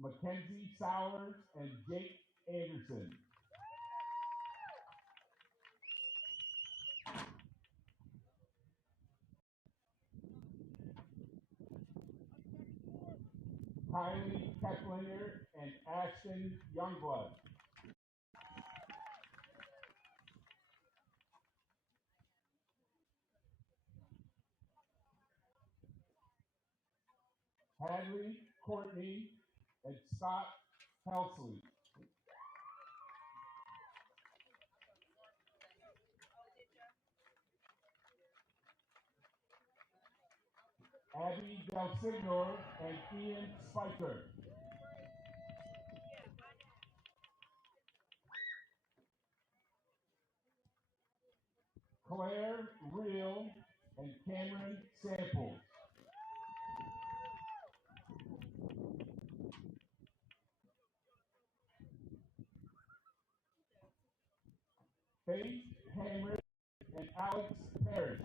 Mackenzie Sowers and Jake Anderson. Kylie Keplinger and Ashton Youngblood. Hadley Courtney and Scott Helsley. Abby Del Signor and Ian Spiker. Claire Reel and Cameron Samples. Faith Hamrick and Alex Parrish.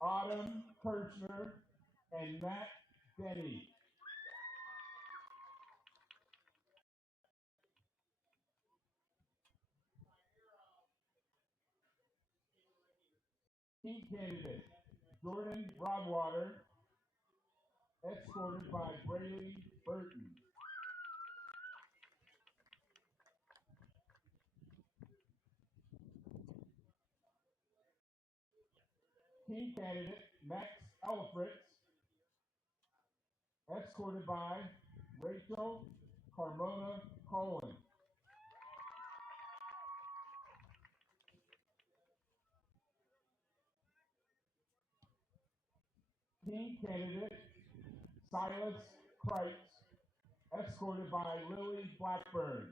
Autumn Kirchner and Matt Denny. Team candidate Jordan Broadwater, escorted by Braylee Burton. Team candidate Max Elfritz, escorted by Rachel Carmona Colin. Team candidate Silas Kreitz, escorted by Lily Blackburn.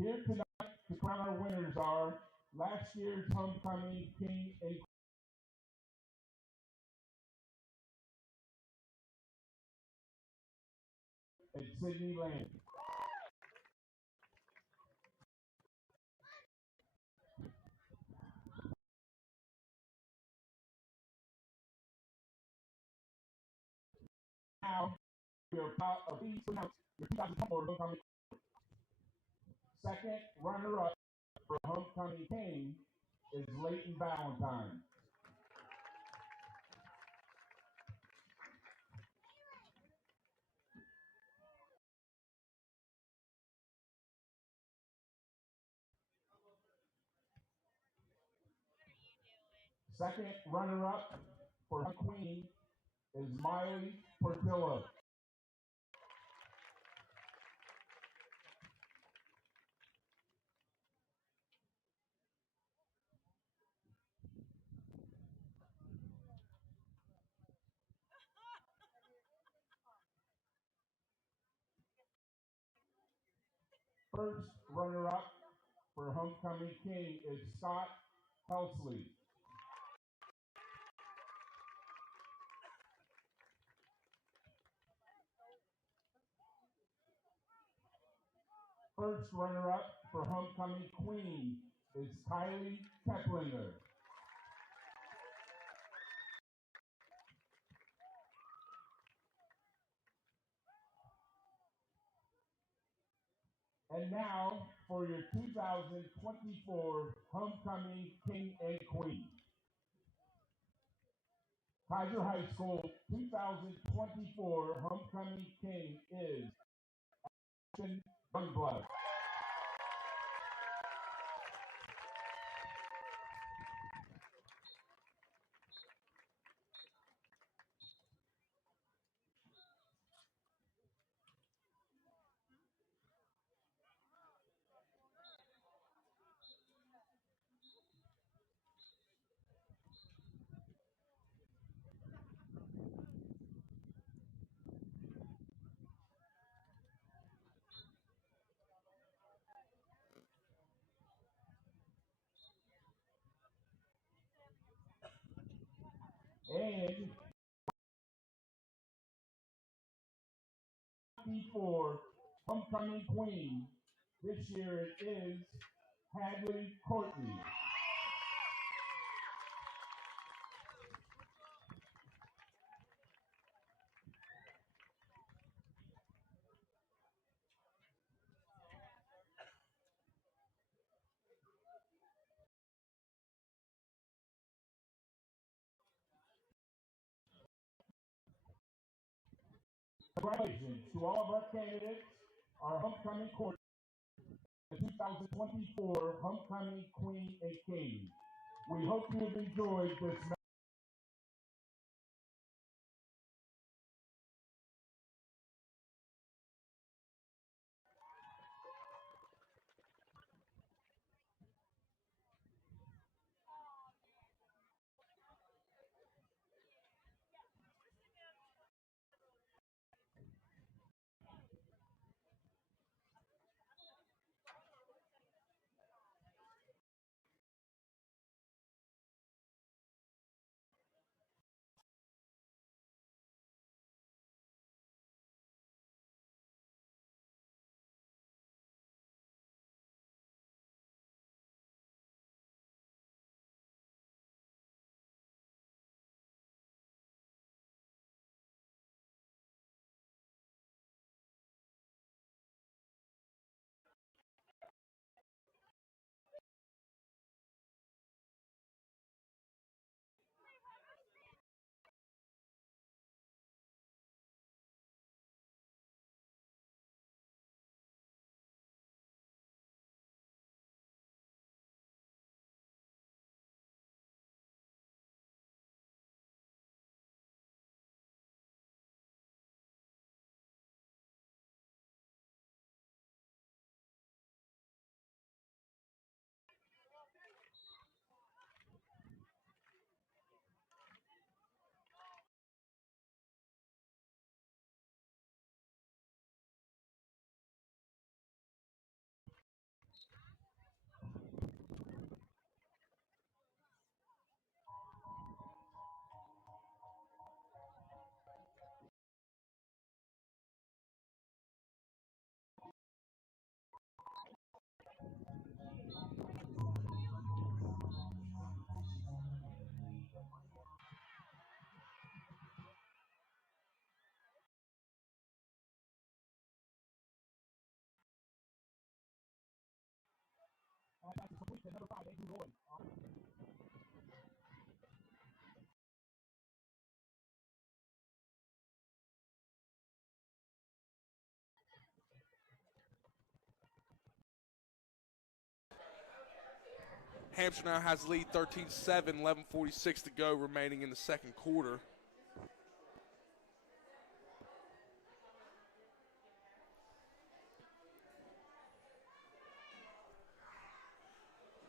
Here tonight to crown our winners are last year's homecoming king and Sydney Land. Now, we are proud of these to announce your 2024 homecoming. Second runner-up for homecoming king is Leighton Valentine. Second runner-up for queen is Miley Portillo. First runner-up for homecoming king is Scott Helsley. First runner-up for homecoming queen is Kylie Keplinger. And now for your 2024 homecoming king and queen. Kaiser High School 2024 homecoming king is Ashton Youngblood. And for homecoming queen, this year it is Hadley Courtney. Congratulations to all of our candidates, our homecoming court, the 2024 homecoming queen and king. We hope you have enjoyed this. Hampshire now has the lead 13-7, 11:46 to go remaining in the second quarter.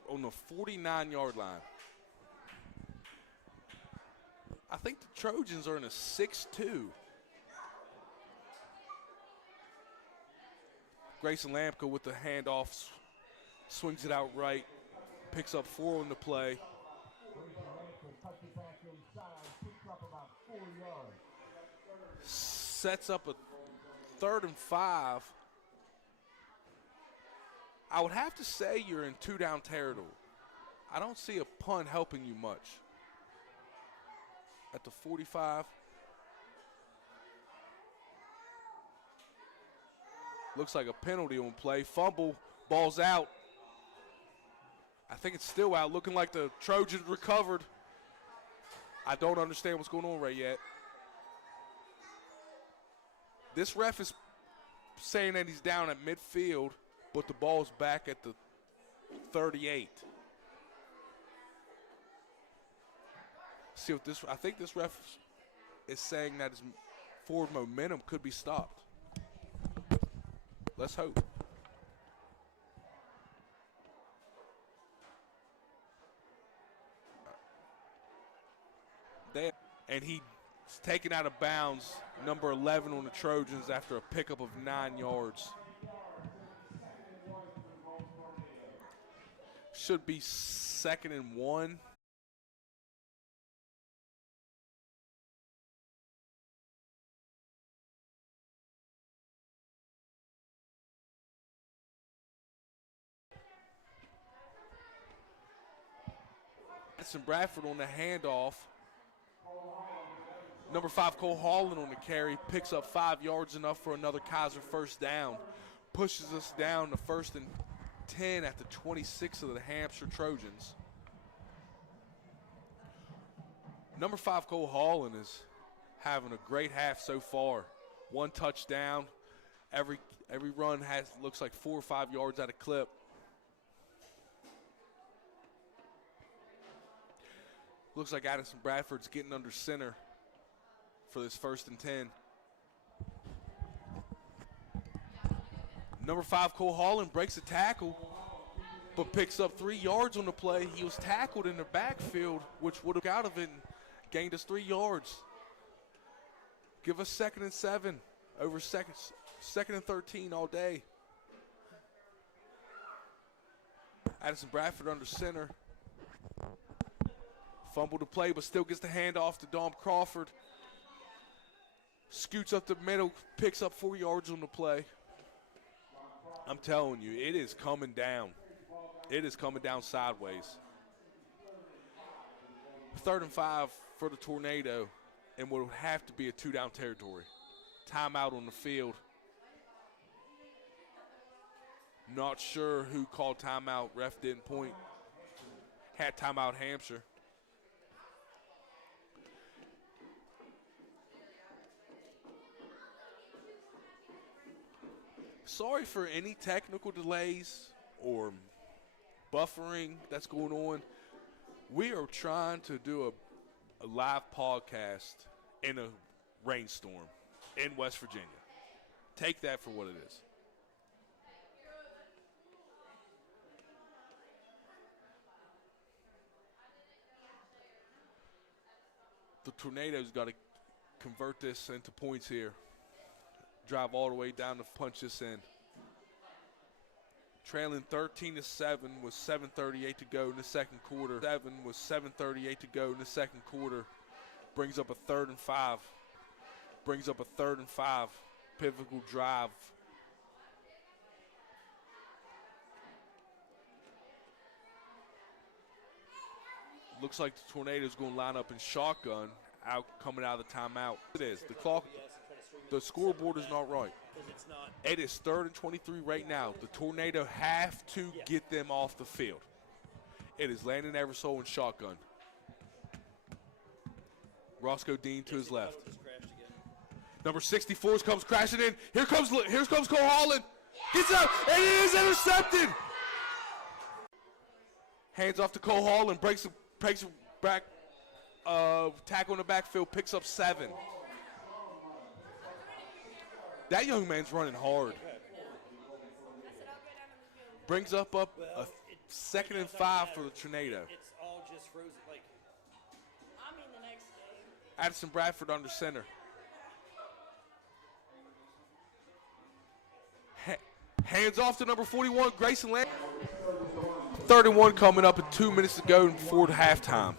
On the 49-yard line. I think the Trojans are in a 6-2. Grayson Lampka with the handoff, swings it out right, picks up 4 on the play. Sets up a 3rd and 5. I would have to say you're in 2-down territory. I don't see a punt helping you much. At the 45. Looks like a penalty on play. Fumble, ball's out. I think it's still out, looking like the Trojans recovered. I don't understand what's going on right yet. This ref is saying that he's down at midfield, but the ball's back at the 38. See what this, I think this ref is saying that his forward momentum could be stopped. Let's hope. And he's taken out of bounds, number 11 on the Trojans after a pickup of 9 yards. Should be 2nd and 1. Addison Bradford on the handoff. Number 5, Cole Holland on the carry, picks up 5 yards, enough for another Kaiser first down. Pushes us down to 1st and 10 at the 26 of the Hampshire Trojans. Number 5, Cole Holland is having a great half so far. 1 touchdown. Every run looks like 4 or 5 yards at a clip. Looks like Addison Bradford's getting under center for this 1st and 10. Number 5, Cole Holland breaks a tackle, but picks up 3 yards on the play. He was tackled in the backfield, which would have got out of it and gained us 3 yards. Give us 2nd and 7 over 2nd and 13 all day. Addison Bradford under center. Fumble to play, but still gets the handoff to Dom Crawford. Scoots up the middle, picks up 4 yards on the play. I'm telling you, it is coming down. It is coming down sideways. 3rd and 5 for the Tornado, and what would have to be a 2-down territory. Timeout on the field. Not sure who called timeout. Ref didn't point. Had timeout Hampshire. Sorry for any technical delays or buffering that's going on. We are trying to do a live podcast in a rainstorm in West Virginia. Take that for what it is. The Tornadoes got to convert this into points here. Drive all the way down to punch this in. Trailing 13-7 with 7:38 to go in the second quarter. 7 with 7:38 to go in the second quarter. Brings up a 3rd and 5. Brings up a 3rd and 5. Pivotal drive. Looks like the Tornadoes going to line up in shotgun coming out of the timeout. It is. The clock. The scoreboard is not right. It is 3rd and 23 right now. The Tornado have to get them off the field. It is Landon Eversole in shotgun. Roscoe Dean to his left. Number 64 comes crashing in. Here comes Cole Holland. Gets out, and it is intercepted. Hands off to Cole Holland. Breaks back. Tackle in the backfield. Picks up 7. That young man's running hard. Brings up a 2nd and 5 for the Tornado. It's all just frozen. Like, the next game. Addison Bradford under center. Hands off to number 41, Grayson Land. 3rd and 1 coming up at 2 minutes to go before the halftime.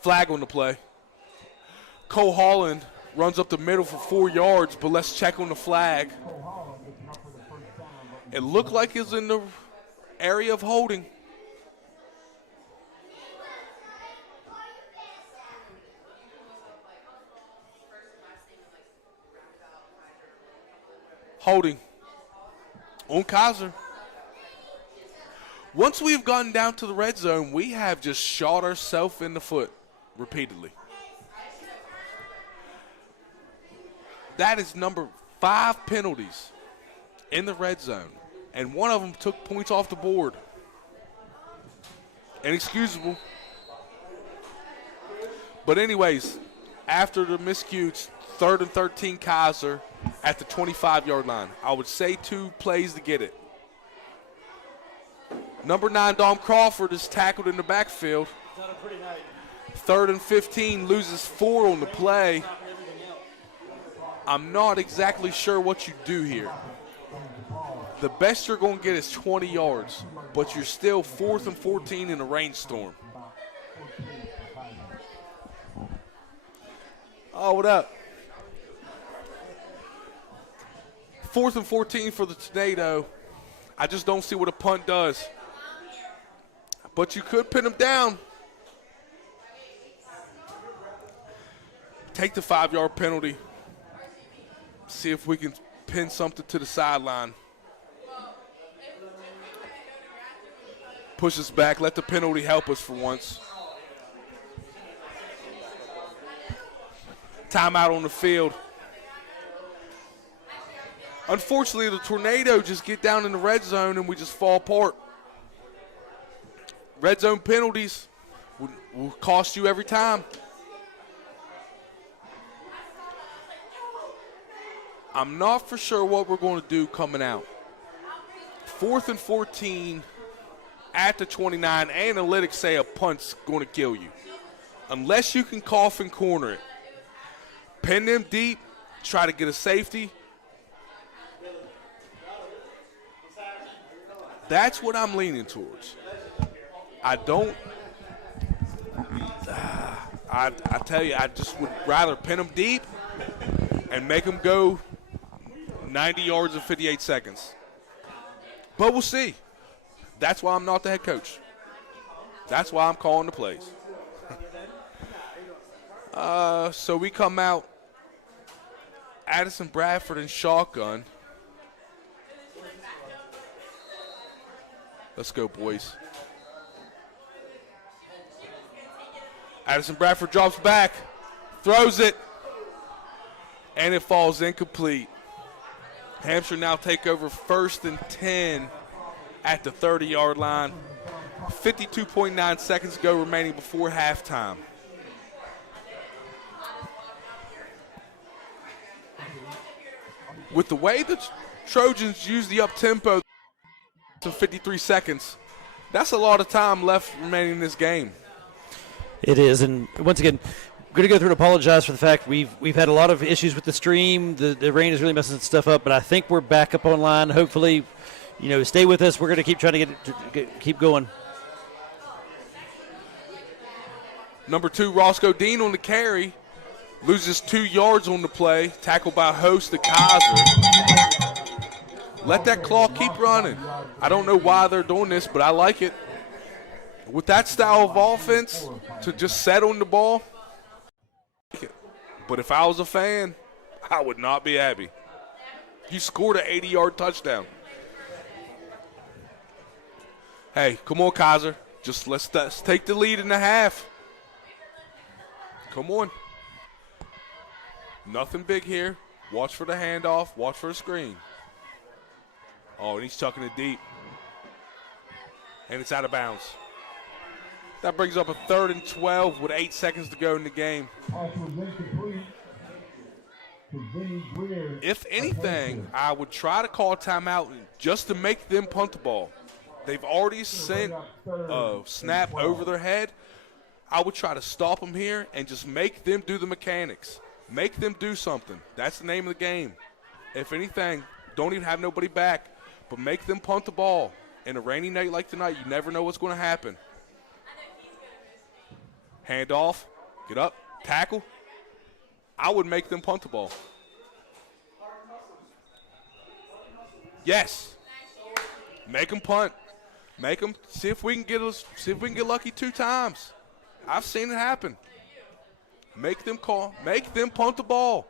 Flag on the play. Cole Holland runs up the middle for 4 yards, but let's check on the flag. It looked like it's in the area of holding. Holding on Kaiser. Once we've gotten down to the red zone, we have just shot ourselves in the foot repeatedly. That is number 5 penalties in the red zone, and one of them took points off the board. Inexcusable. But anyways, after the miscues, 3rd and 13 Kaiser at the 25-yard line. I would say 2 plays to get it. Number 9, Dom Crawford, is tackled in the backfield. 3rd and 15, loses 4 on the play. I'm not exactly sure what you do here. The best you're going to get is 20 yards, but you're still 4th and 14 in a rainstorm. Oh, what up? 4th and 14 for the Tornado I just don't see what a punt does. But you could pin them down. Take the 5-yard penalty. See if we can pin something to the sideline. Push us back. Let the penalty help us for once. Timeout on the field. Unfortunately, the Tornado just get down in the red zone and we just fall apart. Red zone penalties will cost you every time. I'm not for sure what we're going to do coming out. 4th and 14 at the 29. Analytics say a punt's going to kill you. Unless you can cough and corner it. Pin them deep, try to get a safety. That's what I'm leaning towards. I don't. I tell you, I just would rather pin them deep and make them go 90 yards in 58 seconds. But we'll see. That's why I'm not the head coach. That's why I'm calling the plays. So we come out. Addison Bradford in shotgun. Let's go, boys. Addison Bradford drops back, throws it, and it falls incomplete. Hampshire now take over 1st and 10 at the 30-yard line. 52.9 seconds ago remaining before halftime. With the way the Trojans use the up-tempo to 53 seconds, that's a lot of time left remaining in this game. It is, and once again, we're going to go through and apologize for the fact we've had a lot of issues with the stream. The rain is really messing stuff up, but I think we're back up online. Hopefully, stay with us. We're going to keep trying to keep going. Number 2, Roscoe Dean on the carry. Loses 2 yards on the play. Tackled by host to Kaiser. Let that clock keep running. I don't know why they're doing this, but I like it. With that style of offense, to just set on the ball. But if I was a fan, I would not be happy. You scored an 80-yard touchdown. Hey, come on, Kaiser. Just let's take the lead in the half. Come on. Nothing big here. Watch for the handoff. Watch for the screen. Oh, and he's chucking it deep. And it's out of bounds. That brings up a 3rd and 12 with 8 seconds to go in the game. If anything, I would try to call timeout just to make them punt the ball. They've already sent a snap over their head. I would try to stop them here and just make them do the mechanics. Make them do something. That's the name of the game. If anything, don't even have nobody back, but make them punt the ball. In a rainy night like tonight, you never know what's going to happen. Hand off, get up, tackle. I would make them punt the ball. Yes. Make them punt. Make them see if we can get lucky 2 times. I've seen it happen. Make them call. Make them punt the ball.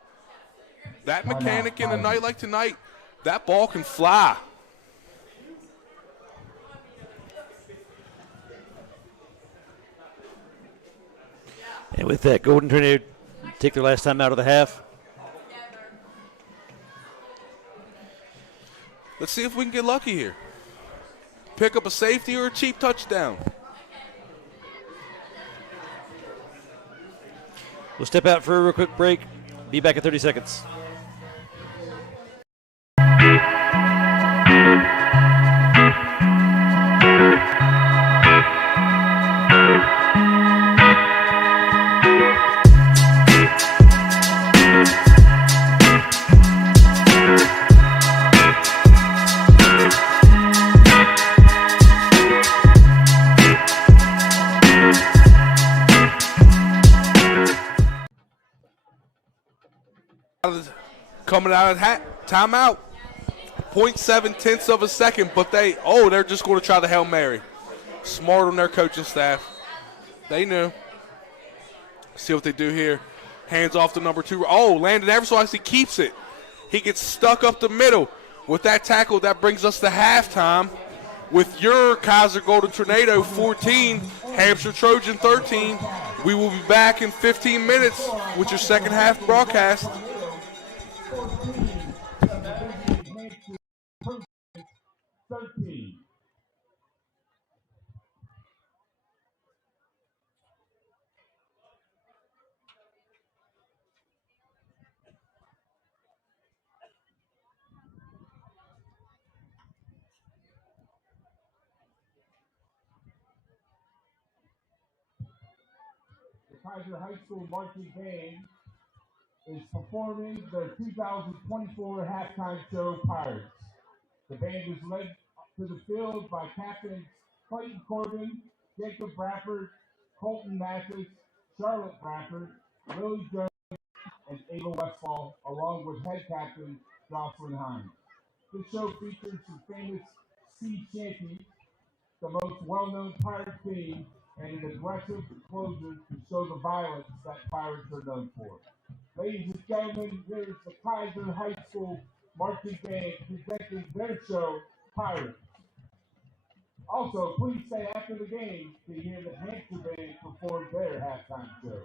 That mechanic in a night like tonight, that ball can fly. And with that, Golden Tornado take their last time out of the half. Let's see if we can get lucky here. Pick up a safety or a cheap touchdown. We'll step out for a real quick break. Be back in 30 seconds. Coming out of timeout. 0.7 of a second, but they're just going to try the Hail Mary. Smart on their coaching staff. They knew. See what they do here. Hands off to number 2. Oh, Landon Eversole actually keeps it. He gets stuck up the middle. With that tackle, that brings us to halftime. With your Kaiser Golden Tornado 14, Hampshire Trojan 13. We will be back in 15 minutes with your second half broadcast. Kaiser High School marching band is performing their 2024 halftime show, Pirates. The band is led to the field by Captains Clayton Corbin, Jacob Bradford, Colton Mathis, Charlotte Bradford, Lily Jones, and Ava Westfall, along with head captain Jocelyn Hines. This show features some famous sea shanties, the most well-known pirate theme, and an aggressive closer to show the violence that pirates are known for. Ladies and gentlemen, here's the Kaiser High School marching band presenting their show, Pirates. Also, please stay after the game to hear the Hampshire band perform their halftime show.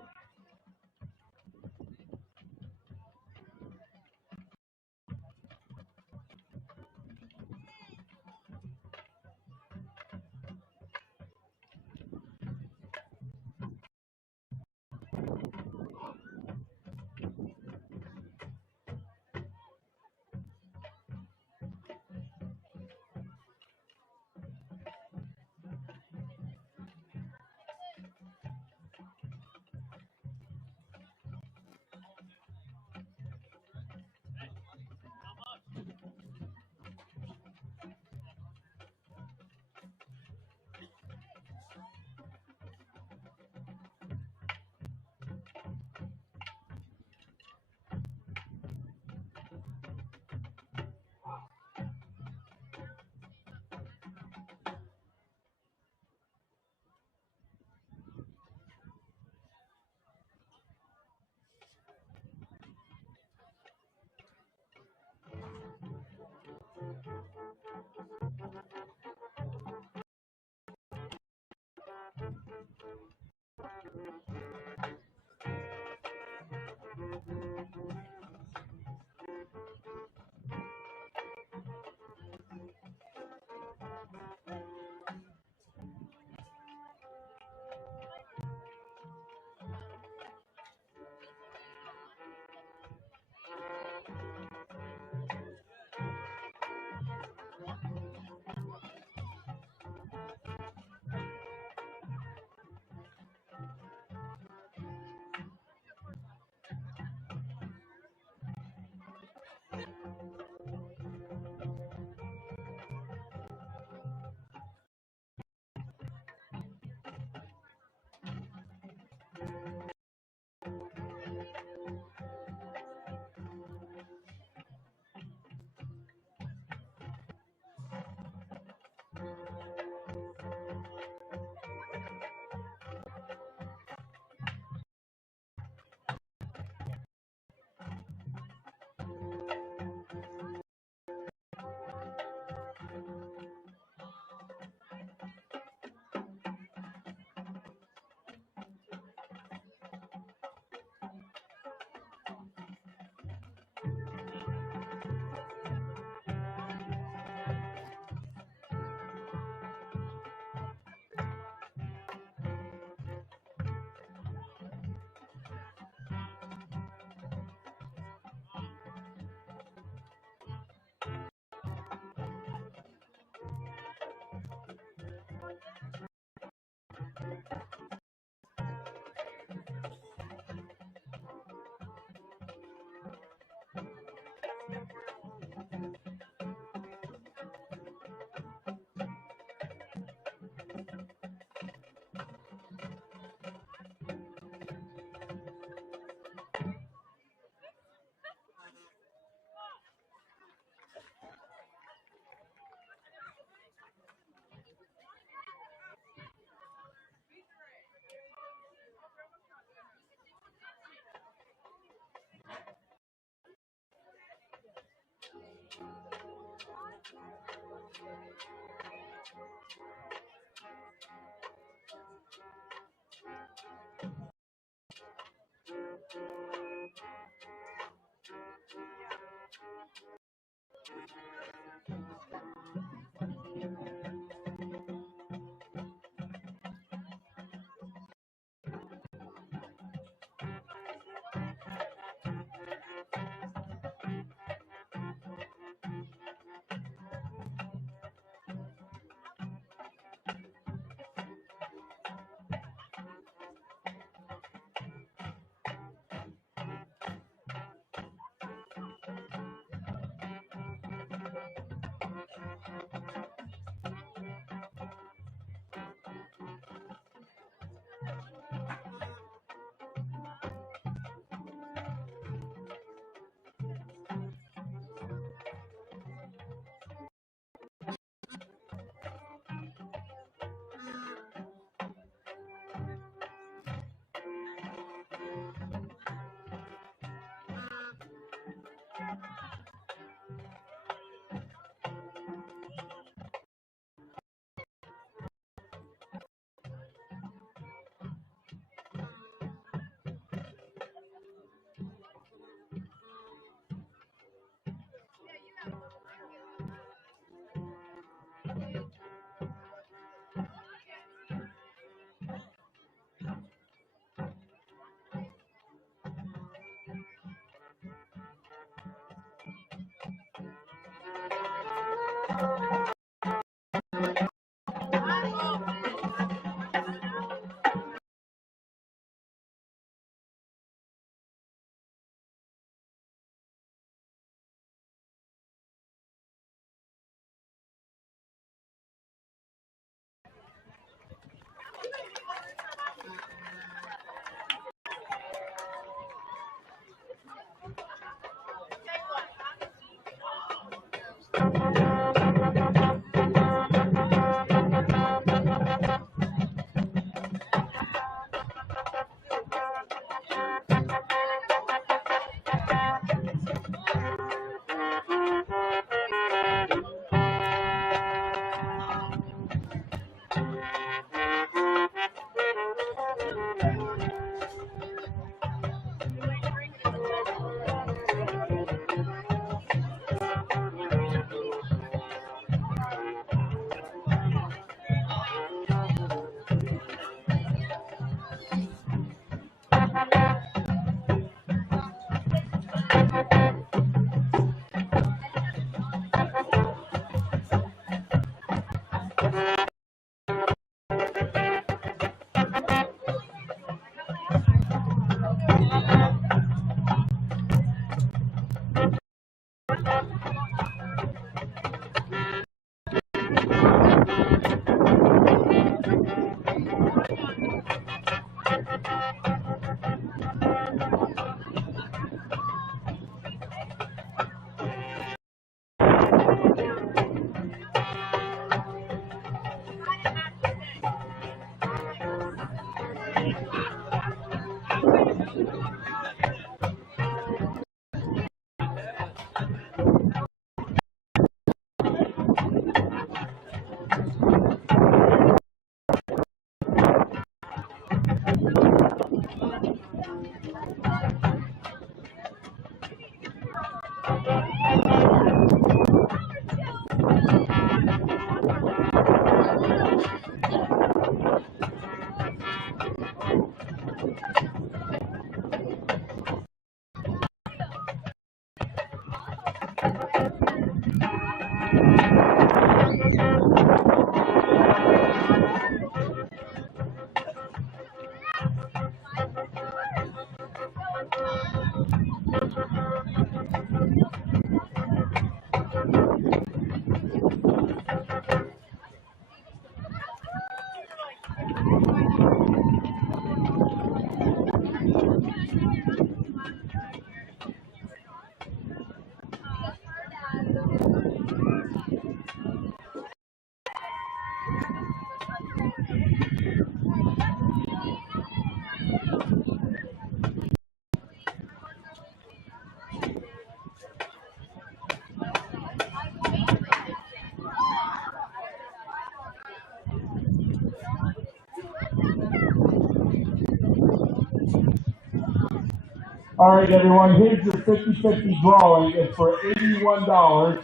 All right, everyone, here's your 50-50 drawing. It's for $81.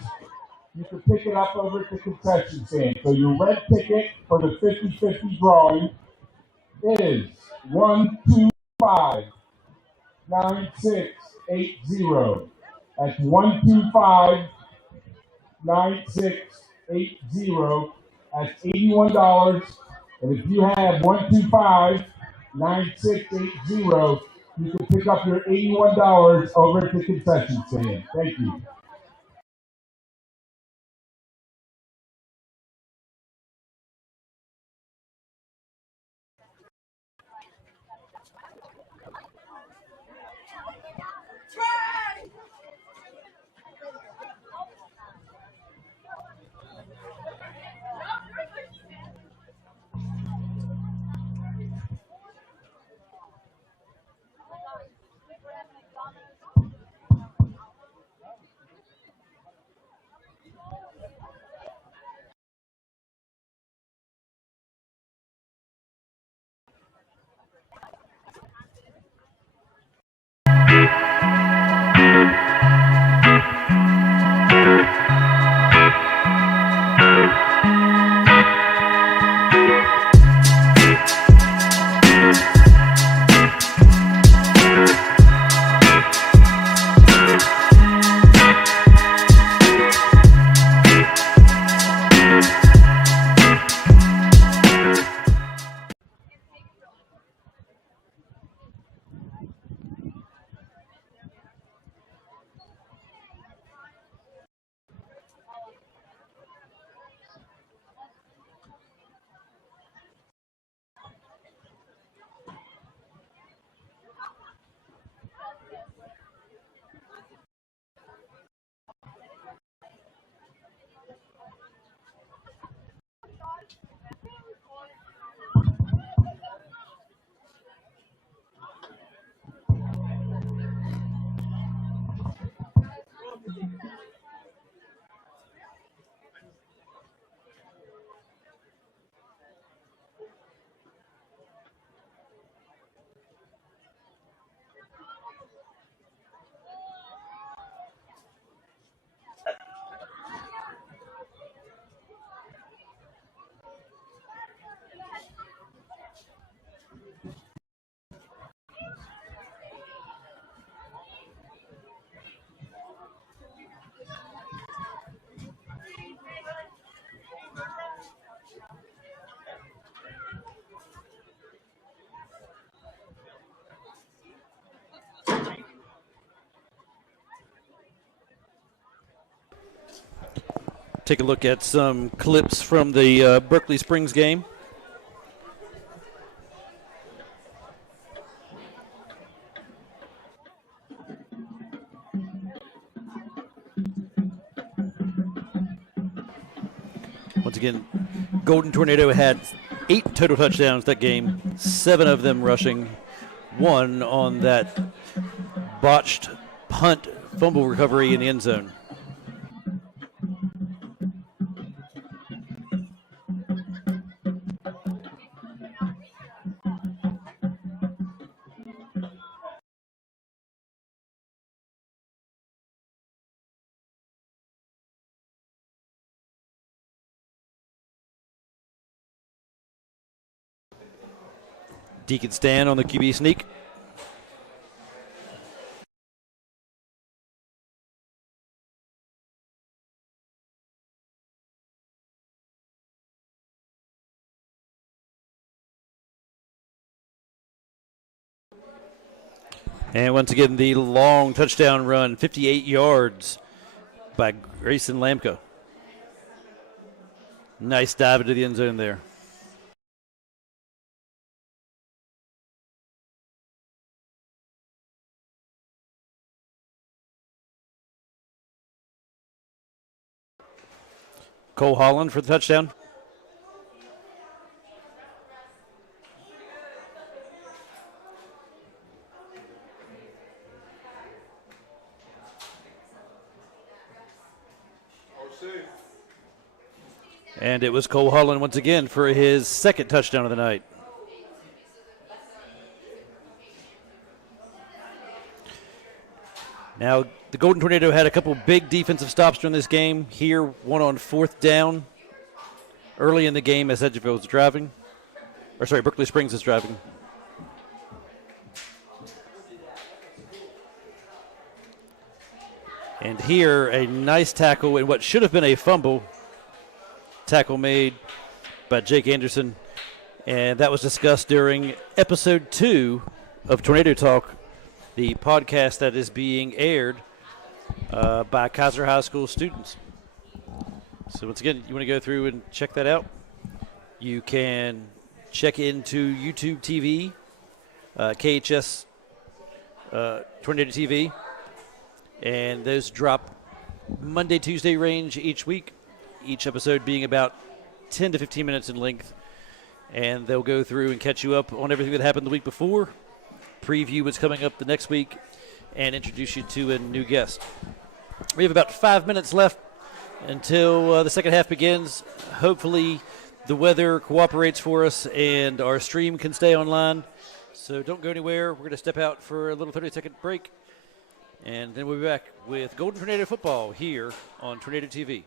You can pick it up over at the concession stand. So your red ticket for the 50-50 drawing is 125-9680. That's 125-9680. That's $81. And if you have 125-9680, you can pick up your $81 over at the concession stand. Thank you. Take a look at some clips from the Berkeley Springs game. Once again, Golden Tornado had 8 total touchdowns that game, 7 of them rushing, 1 on that botched punt fumble recovery in the end zone. Deacon Stan on the QB sneak. And once again, the long touchdown run, 58 yards by Grayson Lamko. Nice dive into the end zone there. Cole Holland for the touchdown. And it was Cole Holland once again for his second touchdown of the night. Now, the Golden Tornado had a couple big defensive stops during this game. Here, one on 4th down early in the game as Edgeville was driving. Berkeley Springs is driving. And here, a nice tackle in what should have been a fumble. Tackle made by Jake Anderson. And that was discussed during episode 2 of Tornado Talk, the podcast that is being aired by Kaiser High School students. So once again, you want to go through and check that out? You can check into YouTube TV, KHS Tornado TV, and those drop Monday, Tuesday range each week, each episode being about 10 to 15 minutes in length. And they'll go through and catch you up on everything that happened the week before, preview what's coming up the next week, and introduce you to a new guest. We have about 5 minutes left until the second half begins. Hopefully the weather cooperates for us and our stream can stay online. So don't go anywhere. We're going to step out for a little 30-second break, and then we'll be back with Golden Tornado football here on Tornado TV.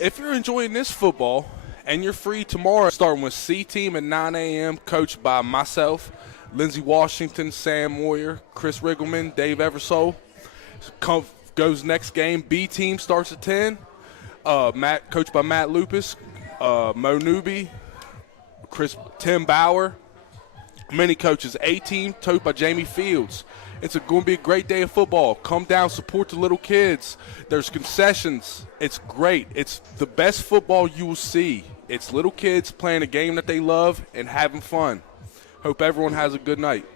If you're enjoying this football and you're free tomorrow, starting with C-Team at 9 a.m., coached by myself, Lindsey Washington, Sam Moyer, Chris Riggleman, Dave Eversole. Goes next game. B-Team starts at 10, coached by Matt Lupus, Mo Newby, Tim Bauer, many coaches. A-Team, coached by Jamie Fields. It's going to be a great day of football. Come down, support the little kids. There's concessions. It's great. It's the best football you will see. It's little kids playing a game that they love and having fun. Hope everyone has a good night.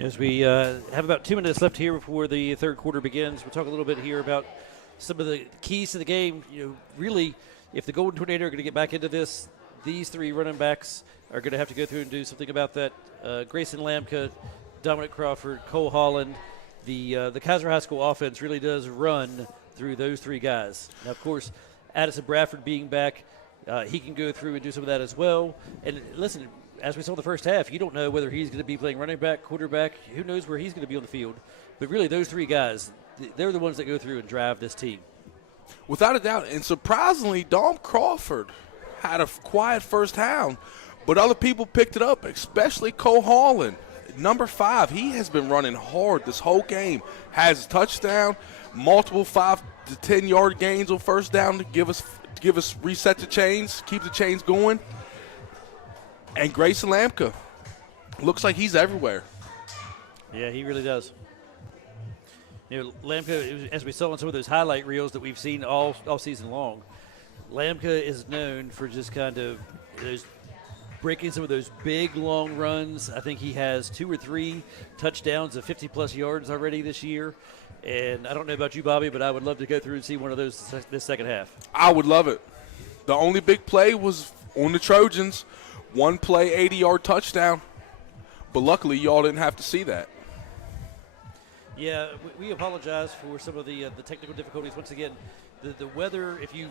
As we have about 2 minutes left here before the third quarter begins, we'll talk a little bit here about some of the keys to the game. Really, if the Golden Tornado are going to get back into this, these three running backs are going to have to go through and do something about that. Grayson Lamka, Dominic Crawford, Cole Holland. The Kaiser High School offense really does run through those three guys. Now, of course, Addison Bradford being back, he can go through and do some of that as well. And listen, as we saw in the first half, you don't know whether he's going to be playing running back, quarterback. Who knows where he's going to be on the field. But really, those three guys, they're the ones that go through and drive this team. Without a doubt. And surprisingly, Dom Crawford had a quiet first half, but other people picked it up, especially Cole Holland. Number 5, he has been running hard this whole game. Has a touchdown, multiple 5 to 10 yard gains on first down to give us reset the chains, keep the chains going. And Grayson Lamka looks like he's everywhere. Yeah, he really does. Lamka, as we saw in some of those highlight reels that we've seen all season long, Lamka is known for just kind of breaking some of those big, long runs. I think he has 2 or 3 touchdowns of 50-plus yards already this year. And I don't know about you, Bobby, but I would love to go through and see one of those this second half. I would love it. The only big play was on the Trojans. 1 play, 80-yard touchdown. But luckily, y'all didn't have to see that. Yeah, we apologize for some of the technical difficulties. Once again, the weather, if you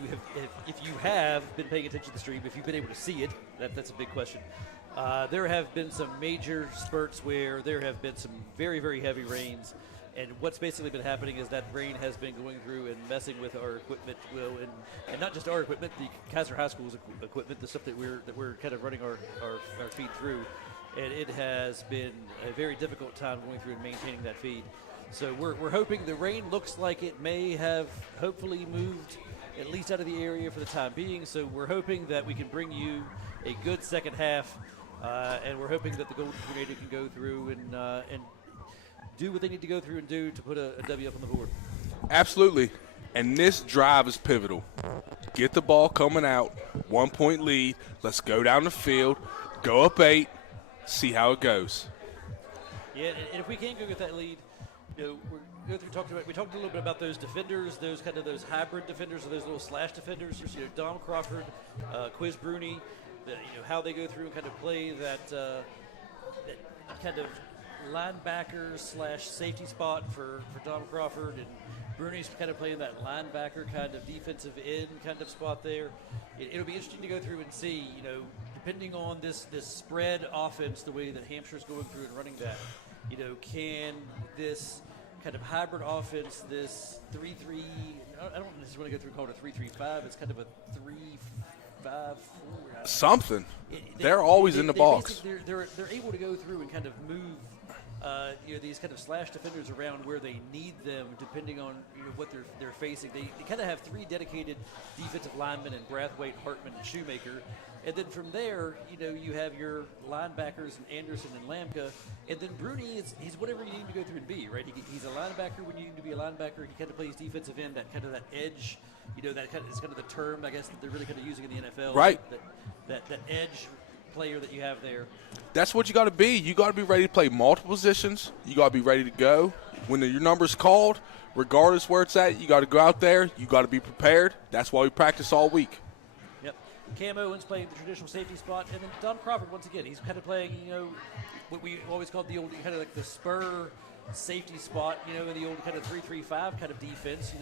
have been paying attention to the stream, if you've been able to see it, that's a big question. There have been some major spurts where there have been some very, very heavy rains. And what's basically been happening is that rain has been going through and messing with our equipment, and not just our equipment, the Kaiser High School's equipment, the stuff that we're kind of running our feed through. And it has been a very difficult time going through and maintaining that feed. So we're hoping the rain looks like it may have hopefully moved at least out of the area for the time being. So we're hoping that we can bring you a good second half, and we're hoping that the Golden Tornado can go through and do what they need to go through and do to put a W up on the board. Absolutely. And this drive is pivotal. Get the ball coming out, 1-point lead. Let's go down the field, go up 8, see how it goes. Yeah, and if we can go get that lead, we talked a little bit about those defenders, those hybrid defenders, or those little slash defenders. Dom Crawford, Quiz Bruni, how they go through and kind of play that kind of linebacker slash safety spot for Dom Crawford, and Bruni's kind of playing that linebacker kind of defensive end kind of spot there. It'll be interesting to go through and see, depending on this spread offense, the way that Hampshire's going through and running that, can this kind of hybrid offense, this 3-3, I don't necessarily go through and call it a 3-3-5, it's kind of a 3-5-4. Something. They're always in the box. They're able to go through and kind of move these kind of slash defenders around where they need them, depending on what they're facing. They kind of have 3 dedicated defensive linemen in Brathwaite, Hartman, and Shoemaker. And then from there, you have your linebackers in Anderson and Lamka. And then Bruni, he's whatever you need to go through and be, right? He's a linebacker when you need to be a linebacker. He kind of plays defensive end, that edge. That is kind of the term, I guess, that they're really kind of using in the NFL. Right. That edge player that you have there. That's what you got to be. You got to be ready to play multiple positions. You got to be ready to go. When your number's called, regardless where it's at, you got to go out there. You got to be prepared. That's why we practice all week. Yep. Cam Owens playing the traditional safety spot, and then Don Crawford, once again, he's kind of playing, what we always called the old kind of like the spur safety spot, in the old kind of 3-3-5 kind of defense,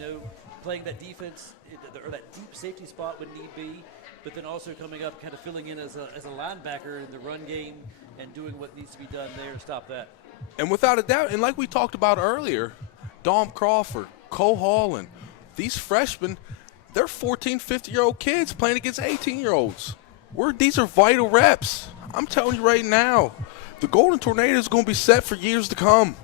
playing that defense or that deep safety spot when need be, but then also coming up kind of filling in as a linebacker in the run game and doing what needs to be done there to stop that. And without a doubt, and like we talked about earlier, Dom Crawford, Cole Holland, these freshmen, they're 14, 15-year-old kids playing against 18-year-olds. These are vital reps. I'm telling you right now, the Golden Tornado is going to be set for years to come.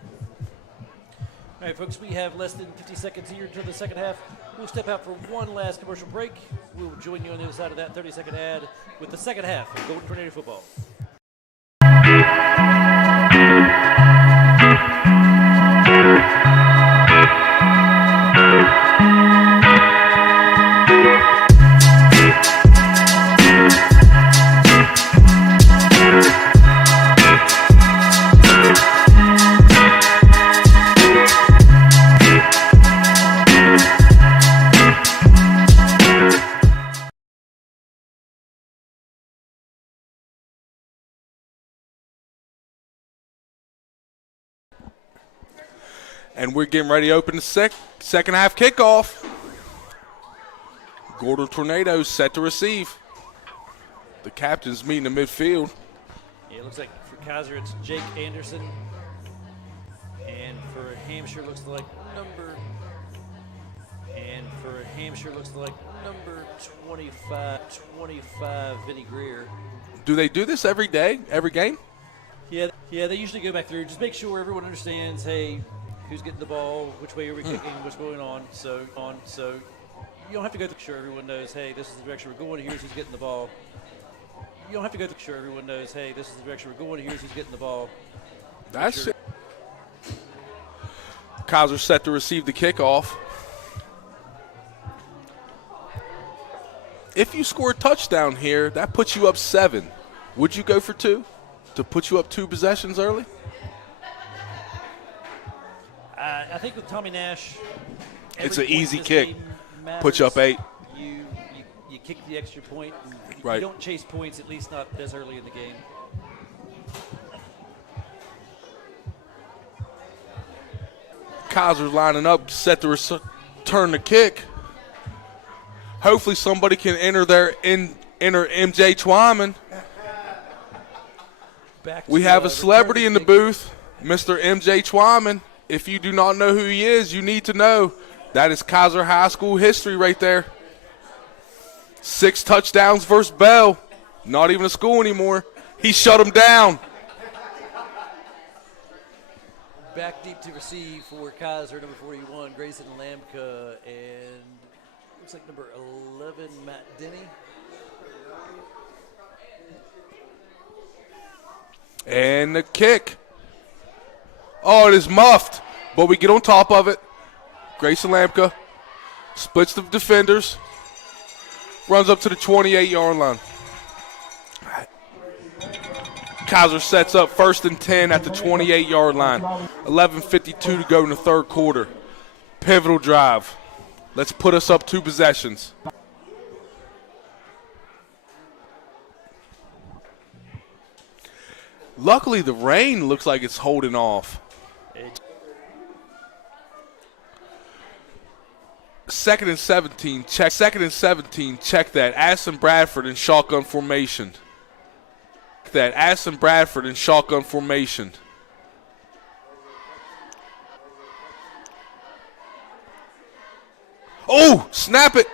All right, folks, we have less than 50 seconds here until the second half. We'll step out for one last commercial break. We'll join you on the other side of that 30-second ad with the second half of Golden Tornado football. And we're getting ready to open the second half kickoff. Gordo Tornadoes set to receive. The captains meeting in the midfield. Yeah, it looks like for Kaiser it's Jake Anderson. And for Hampshire looks like number 25, Vinny Greer. Do they do this every day, every game? Yeah, they usually go back through. Just make sure everyone understands, hey, who's getting the ball, which way are we kicking, what's going on. So you don't have to go through. Sure, everyone knows, hey, this is the direction we're going. Here's who's getting the ball. You don't have to go through. Sure, everyone knows, hey, this is the direction we're going. Here's who's getting the ball. That's it. Kaiser set to receive the kickoff. If you score a touchdown here, that puts you up 7. Would you go for 2 to put you up 2 possessions early? I think with Tommy Nash, it's an easy kick. Put you up 8. You kick the extra point. And right. You don't chase points, at least not this early in the game. Kaiser's lining up, set to return the kick. Hopefully somebody can enter MJ Twyman. We have a celebrity in the booth, Mr. MJ Twyman. If you do not know who he is, you need to know. That is Kaiser High School history right there. 6 touchdowns versus Bell. Not even a school anymore. He shut him down. Back deep to receive for Kaiser, number 41, Grayson Lamka, and looks like number 11, Matt Denny. And the kick. Oh, it is muffed, but we get on top of it. Grayson Lamka splits the defenders, runs up to the 28-yard line. Kaiser sets up 1st and 10 at the 28-yard line. 11:52 to go in the third quarter. Pivotal drive. Let's put us up 2 possessions. Luckily, the rain looks like it's holding off. 2nd and 17. Check. 2nd and 17. Check that. Addison Bradford in shotgun formation. Oh, snap it.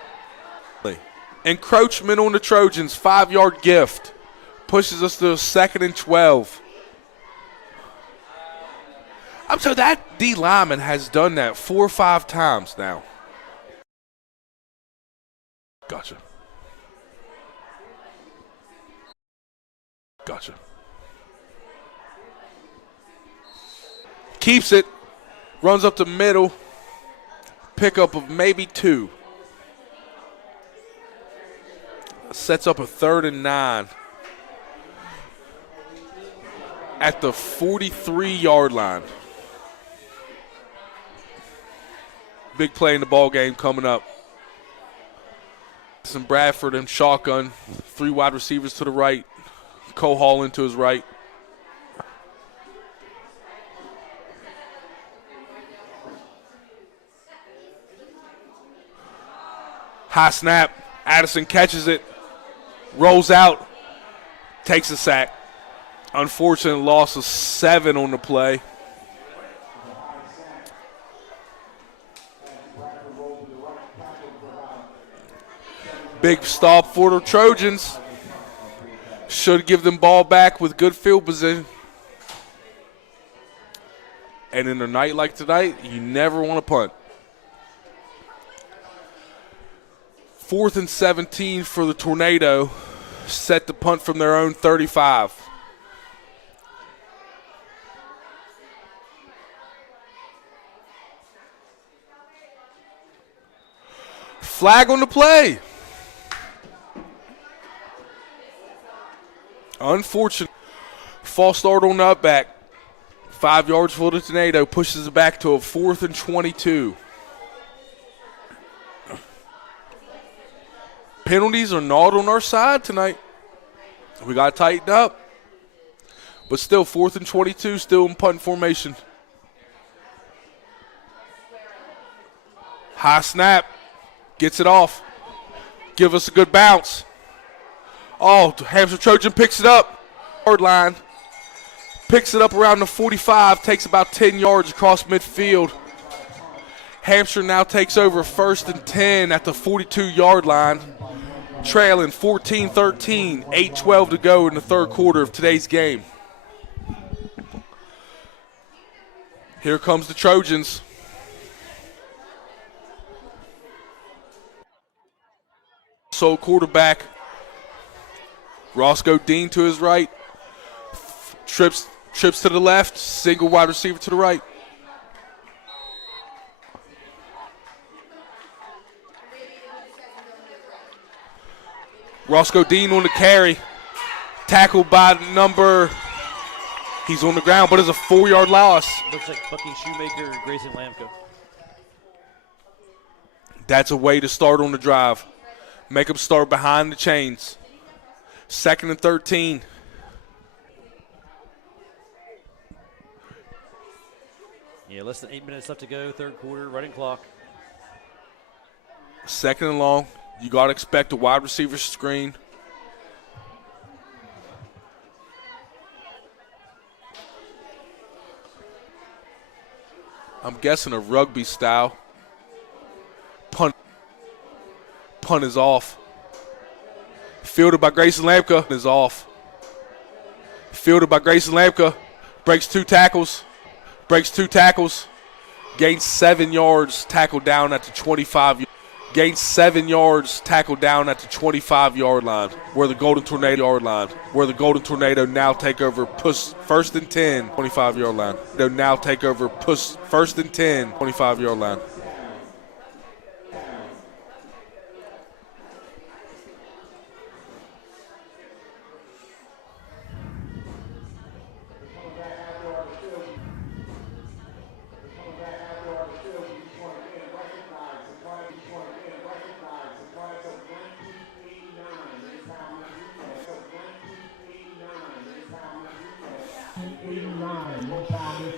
Encroachment on the Trojans. 5-yard gift. Pushes us to 2nd and 12. So that D lineman has done that 4 or 5 times now. Gotcha. Keeps it. Runs up the middle. Pickup of maybe 2. Sets up a 3rd and 9. At the 43-yard line. Big play in the ball game coming up. Some Bradford and shotgun. 3 wide receivers to the right. Cole Hall into his right. High snap. Addison catches it. Rolls out. Takes a sack. Unfortunate loss of 7 on the play. Big stop for the Trojans. Should give them ball back with good field position. And in a night like tonight, you never want to punt. 4th and 17 for the Tornado. Set to punt from their own 35. Flag on the play. Unfortunate. False start on the back. 5 yards for the Tornado. Pushes it back to a 4th and 22. Penalties are not on our side tonight. We got to tighten up. But still, 4th and 22, still in punt formation. High snap. Gets it off. Give us a good bounce. Oh, Hampshire Trojan picks it up. Yard line. Picks it up around the 45. Takes about 10 yards across midfield. Hampshire now takes over 1st and 10 at the 42-yard line. Trailing 14-13. 8:12 to go in the third quarter of today's game. Here comes the Trojans. So quarterback. Roscoe Dean to his right. Trips to the left. Single wide receiver to the right. Roscoe Dean on the carry. Tackled by number. He's on the ground, but it's a 4-yard loss. Looks like Bucky Shoemaker and Grayson Lamka. That's a way to start on the drive. Make them start behind the chains. 2nd and 13. Yeah, less than 8 minutes left to go, third quarter, running clock. 2nd and long. You got to expect a wide receiver screen. I'm guessing a rugby style. Punt is off. Fielded by Grayson Lamka is off. Fielded by Grayson Lamka. Breaks 2 tackles. Gains 7 yards. Tackled down at the 25. Gains 7 yards. Tackled down at the 25-yard line. Where the Golden Tornado now take over. Push 1st and 10. 25-yard line. They'll now take over. Push 1st and 10. 25-yard line.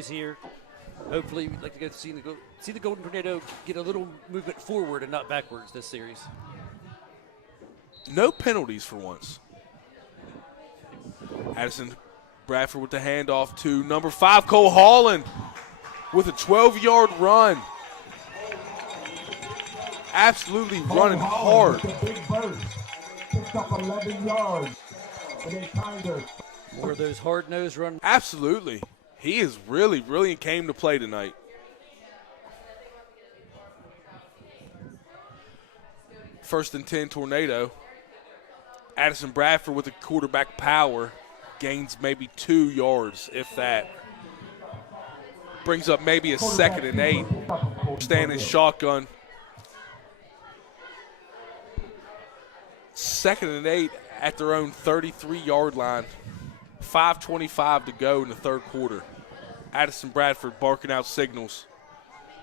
Here. Hopefully, we'd like to go see the Golden Tornado get a little movement forward and not backwards this series. No penalties for once. Addison Bradford with the handoff to number 5, Cole Holland, with a 12-yard run. Absolutely running hard. Big burst. Picked up 11 yards. And then Kinder. More of those hard-nosed runs. Absolutely. He is really came to play tonight. First and 10 Tornado. Addison Bradford with the quarterback power. Gains maybe 2 yards, if that. Brings up maybe a 2nd and 8. Standing shotgun. 2nd and 8 at their own 33-yard line. 5:25 to go in the third quarter. Addison Bradford barking out signals.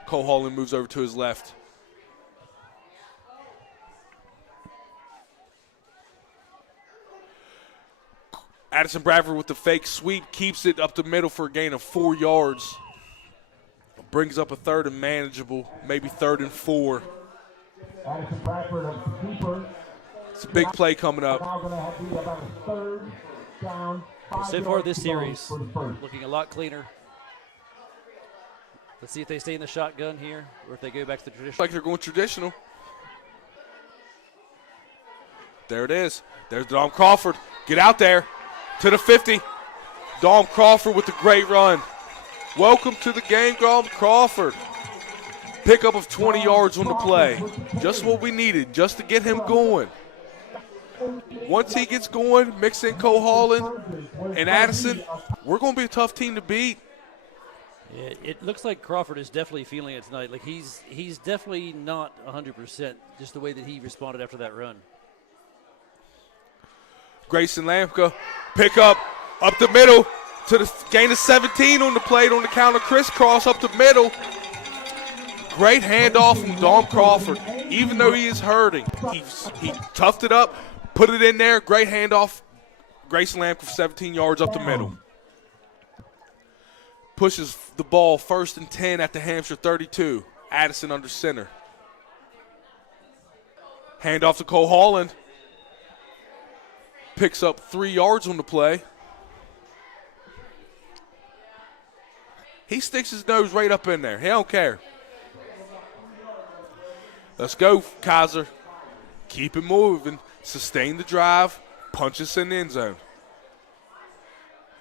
Cole Holland moves over to his left. Addison Bradford with the fake sweep keeps it up the middle for a gain of 4 yards. Brings up a 3rd and manageable, maybe 3rd and 4. Addison Bradford of the keeper. It's a big play coming up. Now going to have to be about a 3rd down. So far this series, looking a lot cleaner. Let's see if they stay in the shotgun here or if they go back to the traditional. Like they're going traditional. There it is. There's Dom Crawford. Get out there to the 50. Dom Crawford with the great run. Welcome to the game, Dom Crawford. Pickup of 20 yards on the play. Just what we needed, just to get him going. Once he gets going, mix in Cole Holland and Addison, we're going to be a tough team to beat. Yeah, it looks like Crawford is definitely feeling it tonight. Like he's definitely not 100%, just the way that he responded after that run. Grayson Lamka, pick up the middle to the gain of 17 on the plate on the counter. Crisscross up the middle. Great handoff from Dom Crawford. Even though he is hurting, he toughed it up, put it in there. Great handoff. Grayson Lamka for 17 yards up the middle. Pushes the ball 1st and 10 at the Hampshire 32. Addison under center. Hand off to Cole Holland. Picks up 3 yards on the play. He sticks his nose right up in there. He don't care. Let's go, Kaiser. Keep it moving. Sustain the drive. Punch us in the end zone.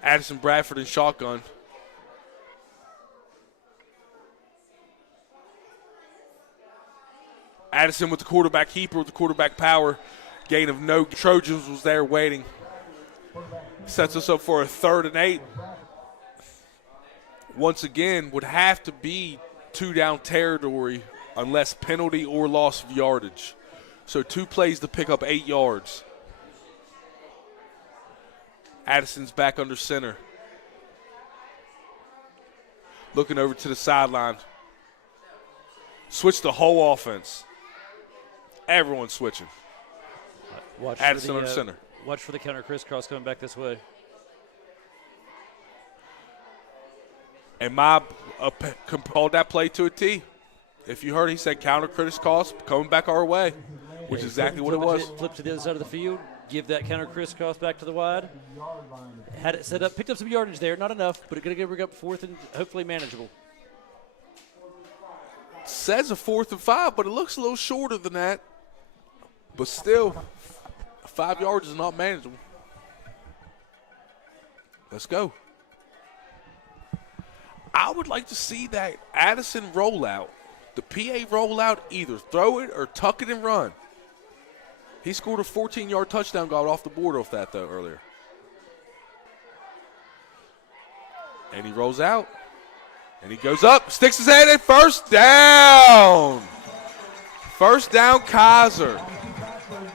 Addison Bradford in shotgun. Addison with the quarterback keeper with the quarterback power. Gain of no. Trojans was there waiting. Sets us up for a 3rd and 8. Once again, would have to be 2-down territory unless penalty or loss of yardage. So 2 plays to pick up 8 yards. Addison's back under center. Looking over to the sideline. Switch the whole offense. Everyone's switching. Watch Addison under center. Watch for the counter crisscross coming back this way. And Mob called that play to a T. If you heard, he said counter crisscross coming back our way, which is exactly what it was. Flip to the other side of the field, give that counter crisscross back to the wide. Had it set up, picked up some yardage there, not enough, but it's going to bring up 4th and hopefully manageable. Says a 4th and 5, but it looks a little shorter than that. But still, 5 yards is not manageable. Let's go. I would like to see that Addison rollout, the PA rollout, either throw it or tuck it and run. He scored a 14-yard touchdown, got off the board off that, though, earlier. And he rolls out. And he goes up, sticks his head in, 1st down. 1st down, Kaiser.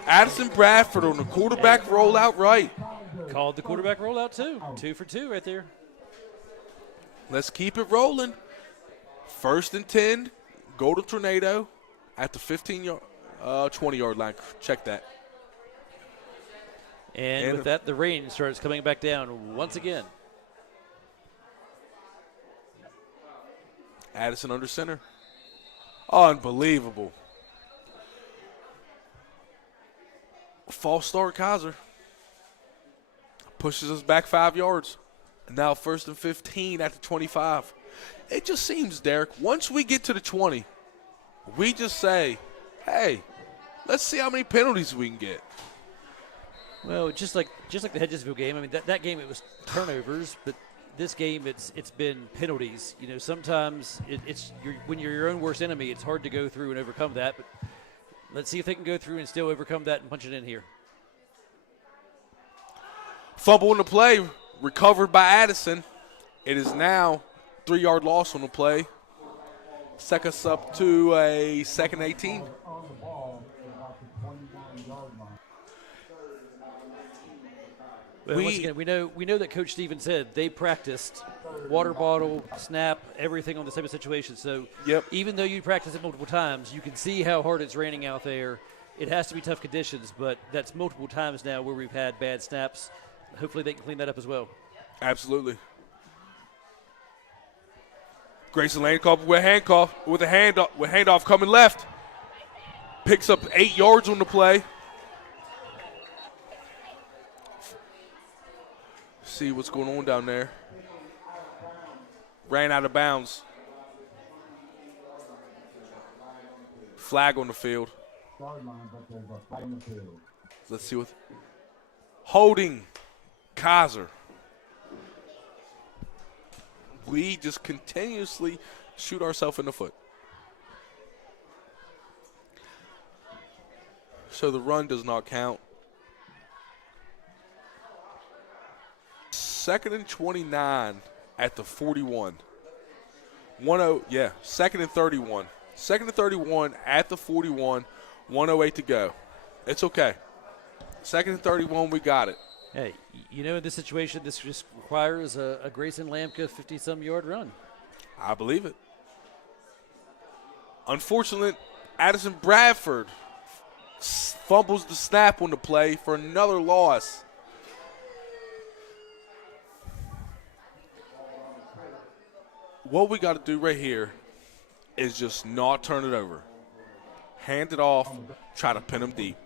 Addison Bradford on the quarterback rollout right. Called the quarterback rollout, too. 2 for 2 right there. Let's keep it rolling. 1st and 10, Golden Tornado at the 20-yard line. Check that. And with that, the rain starts coming back down once again. Addison under center. Unbelievable. False start, Kaiser. Pushes us back 5 yards. Now 1st and 15 at the 25. It just seems, Derek, once we get to the 20, we just say, hey, let's see how many penalties we can get. Well, just like the Hedgesville game, I mean, that game it was turnovers, but this game it's been penalties. You know, sometimes when you're your own worst enemy, it's hard to go through and overcome that. But let's see if they can go through and still overcome that and punch it in here. Fumble in the play, recovered by Addison. It is now 3-yard loss on the play. Set us up to a 2nd and 18. Well, once again, we know that Coach Stevens said they practiced water bottle, snap, everything on this type of situation. So even though you practice it multiple times, you can see how hard it's raining out there. It has to be tough conditions, but that's multiple times now where we've had bad snaps. Hopefully they can clean that up as well. Absolutely. Grayson Lane called with a handoff coming left. Picks up 8 yards on the play. See what's going on down there. Ran out of bounds. Flag on the field. Let's see what. Holding Kaiser. We just continuously shoot ourselves in the foot. So the run does not count. 2nd and 29 at the 41. 2nd and 31. 2nd and 31 at the 41. 1:08 to go. It's okay. 2nd and 31, we got it. Hey, you know, in this situation, this just requires a Grayson Lamka 50-some-yard run. I believe it. Unfortunately, Addison Bradford fumbles the snap on the play for another loss. What we got to do right here is just not turn it over. hand it off, try to pin them deep.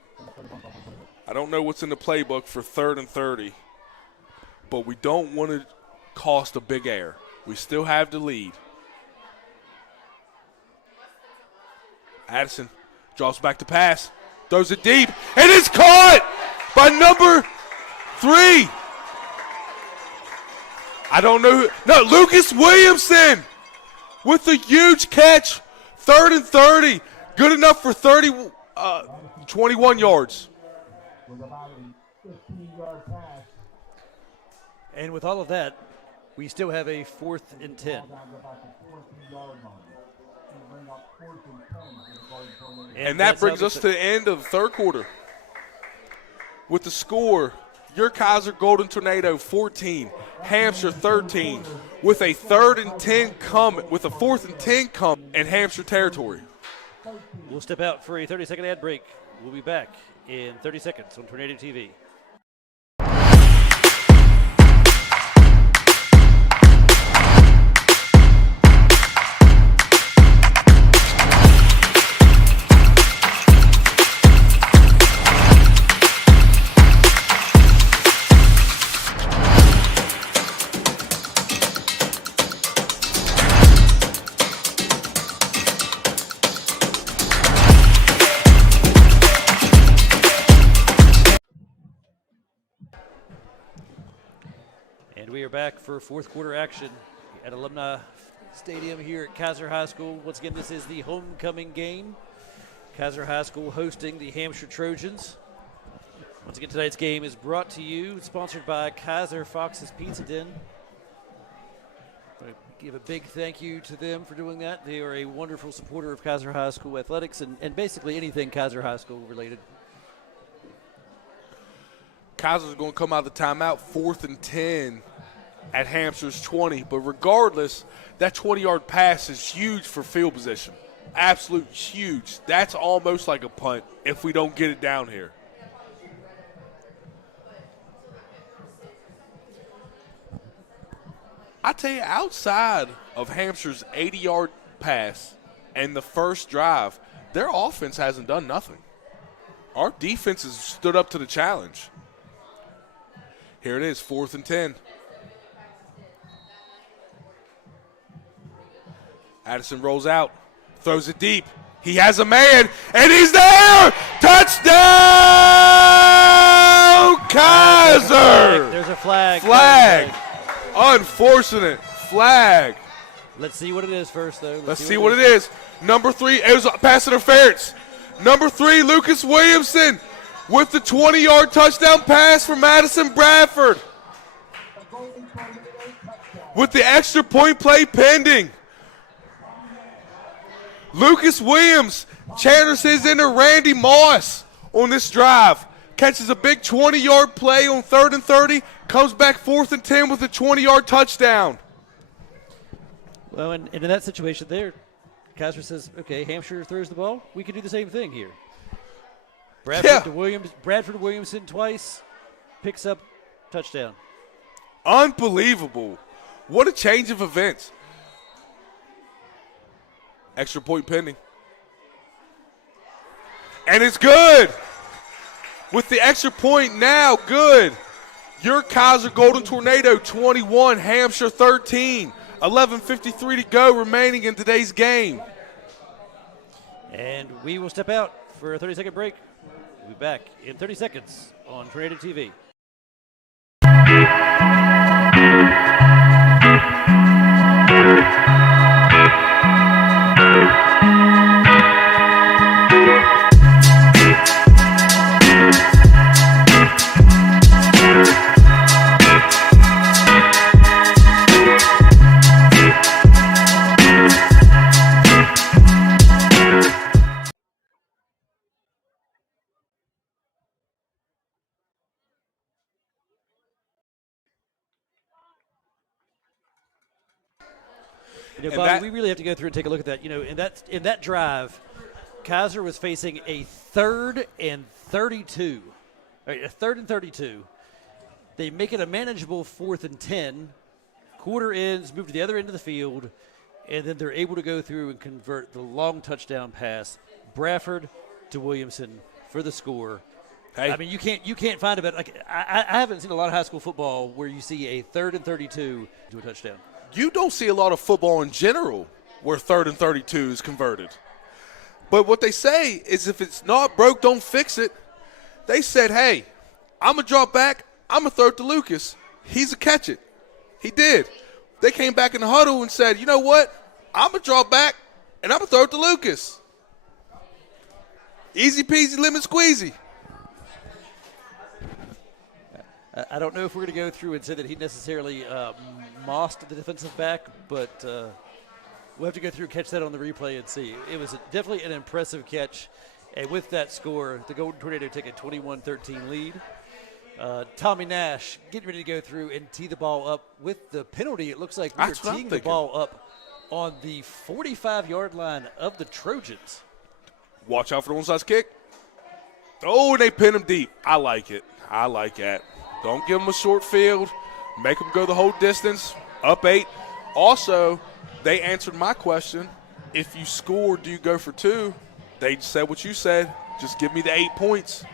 I don't know what's in the playbook for 3rd and 30, but we don't want to cost a big error. We still have the lead. Addison draws back to pass, throws it deep, and it's caught by number 3. I don't know who. No, Lucas Williamson with a huge catch. 3rd and 30. Good enough for 21 yards. With about a 15-yard pass. And with all of that, we still have a 4th and 10. Down to about the 14-yard line. And bring up 4th and 10. And that brings us to the end of the 3rd quarter. With the score, your Kaiser Golden Tornado 14, Hampshire 13, with a 4th and 10 come in Hampshire territory. We'll step out for a 30-second ad break. We'll be back in 30 seconds on Tornado TV. And we are back for 4th quarter action at Alumni Stadium here at Kaiser High School. Once again, this is the homecoming game. Kaiser High School hosting the Hampshire Trojans. Once again, tonight's game is brought to you, sponsored by Kaiser Fox's Pizza Den. I want to give a big thank you to them for doing that. They are a wonderful supporter of Kaiser High School athletics and basically anything Kaiser High School related. Kaiser's going to come out of the timeout, 4th and 10 at Hampshire's 20. But regardless, that 20-yard pass is huge for field position. Absolute huge. That's almost like a punt if we don't get it down here. I tell you, outside of Hampshire's 80-yard pass and the first drive, their offense hasn't done nothing. Our defense has stood up to the challenge. Here it is, 4th and 10. Addison rolls out, throws it deep. He has a man, and he's there! Touchdown, Kaiser! There's a flag. Flag. Unfortunate flag. Let's see what it is first, though. Let's see what it is. Number 3, it was pass interference. Number 3, Lucas Williamson with the 20-yard touchdown pass for Madison Bradford. With the extra point play pending. Lucas Williams channels his into Randy Moss on this drive. Catches a big 20-yard play on 3rd and 30. Comes back 4th and 10 with a 20-yard touchdown. Well, and in that situation there, Kaiser says, okay, Hampshire throws the ball. We can do the same thing here. Bradford to Williamson twice, picks up touchdown. Unbelievable. What a change of events. Extra point pending. And it's good. With the extra point now, good. Your Kaiser Golden Tornado 21, Hampshire 13. 11:53 to go remaining in today's game. And we will step out for a 30-second break. We'll be back in 30 seconds on Tornado TV. You know, Bobby, we really have to go through and take a look at that. You know, in that drive, Kaiser was facing a 3rd and 32. Right, a 3rd and 32. They make it a manageable 4th and 10. Quarter ends, move to the other end of the field, and then they're able to go through and convert the long touchdown pass. Bradford to Williamson for the score. Hey, I mean, you can't find a better. Like, I haven't seen a lot of high school football where you see a 3rd and 32 to a touchdown. you don't see a lot of football in general where 3rd and 32 is converted. But what they say is if it's not broke, don't fix it. They said, hey, I'm going to drop back. I'm going to throw it to Lucas. He's a catch it. He did. They came back in the huddle and said, you know what? I'm going to drop back, and I'm going to throw it to Lucas. Easy peasy, lemon squeezy. I don't know if we're going to go through and say that he necessarily mossed the defensive back, but we'll have to go through and catch that on the replay and see. It was definitely an impressive catch. And with that score, the Golden Tornado take a 21-13 lead. Tommy Nash getting ready to go through and tee the ball up with the penalty. It looks like we are teeing the ball up on the 45-yard line of the Trojans. Watch out for the onside kick. Oh, and they pin him deep. I like it. I like that. Don't give them a short field. Make them go the whole distance. Up 8. Also, they answered my question. If you score, do you go for 2? They said what you said. Just give me the 8 points.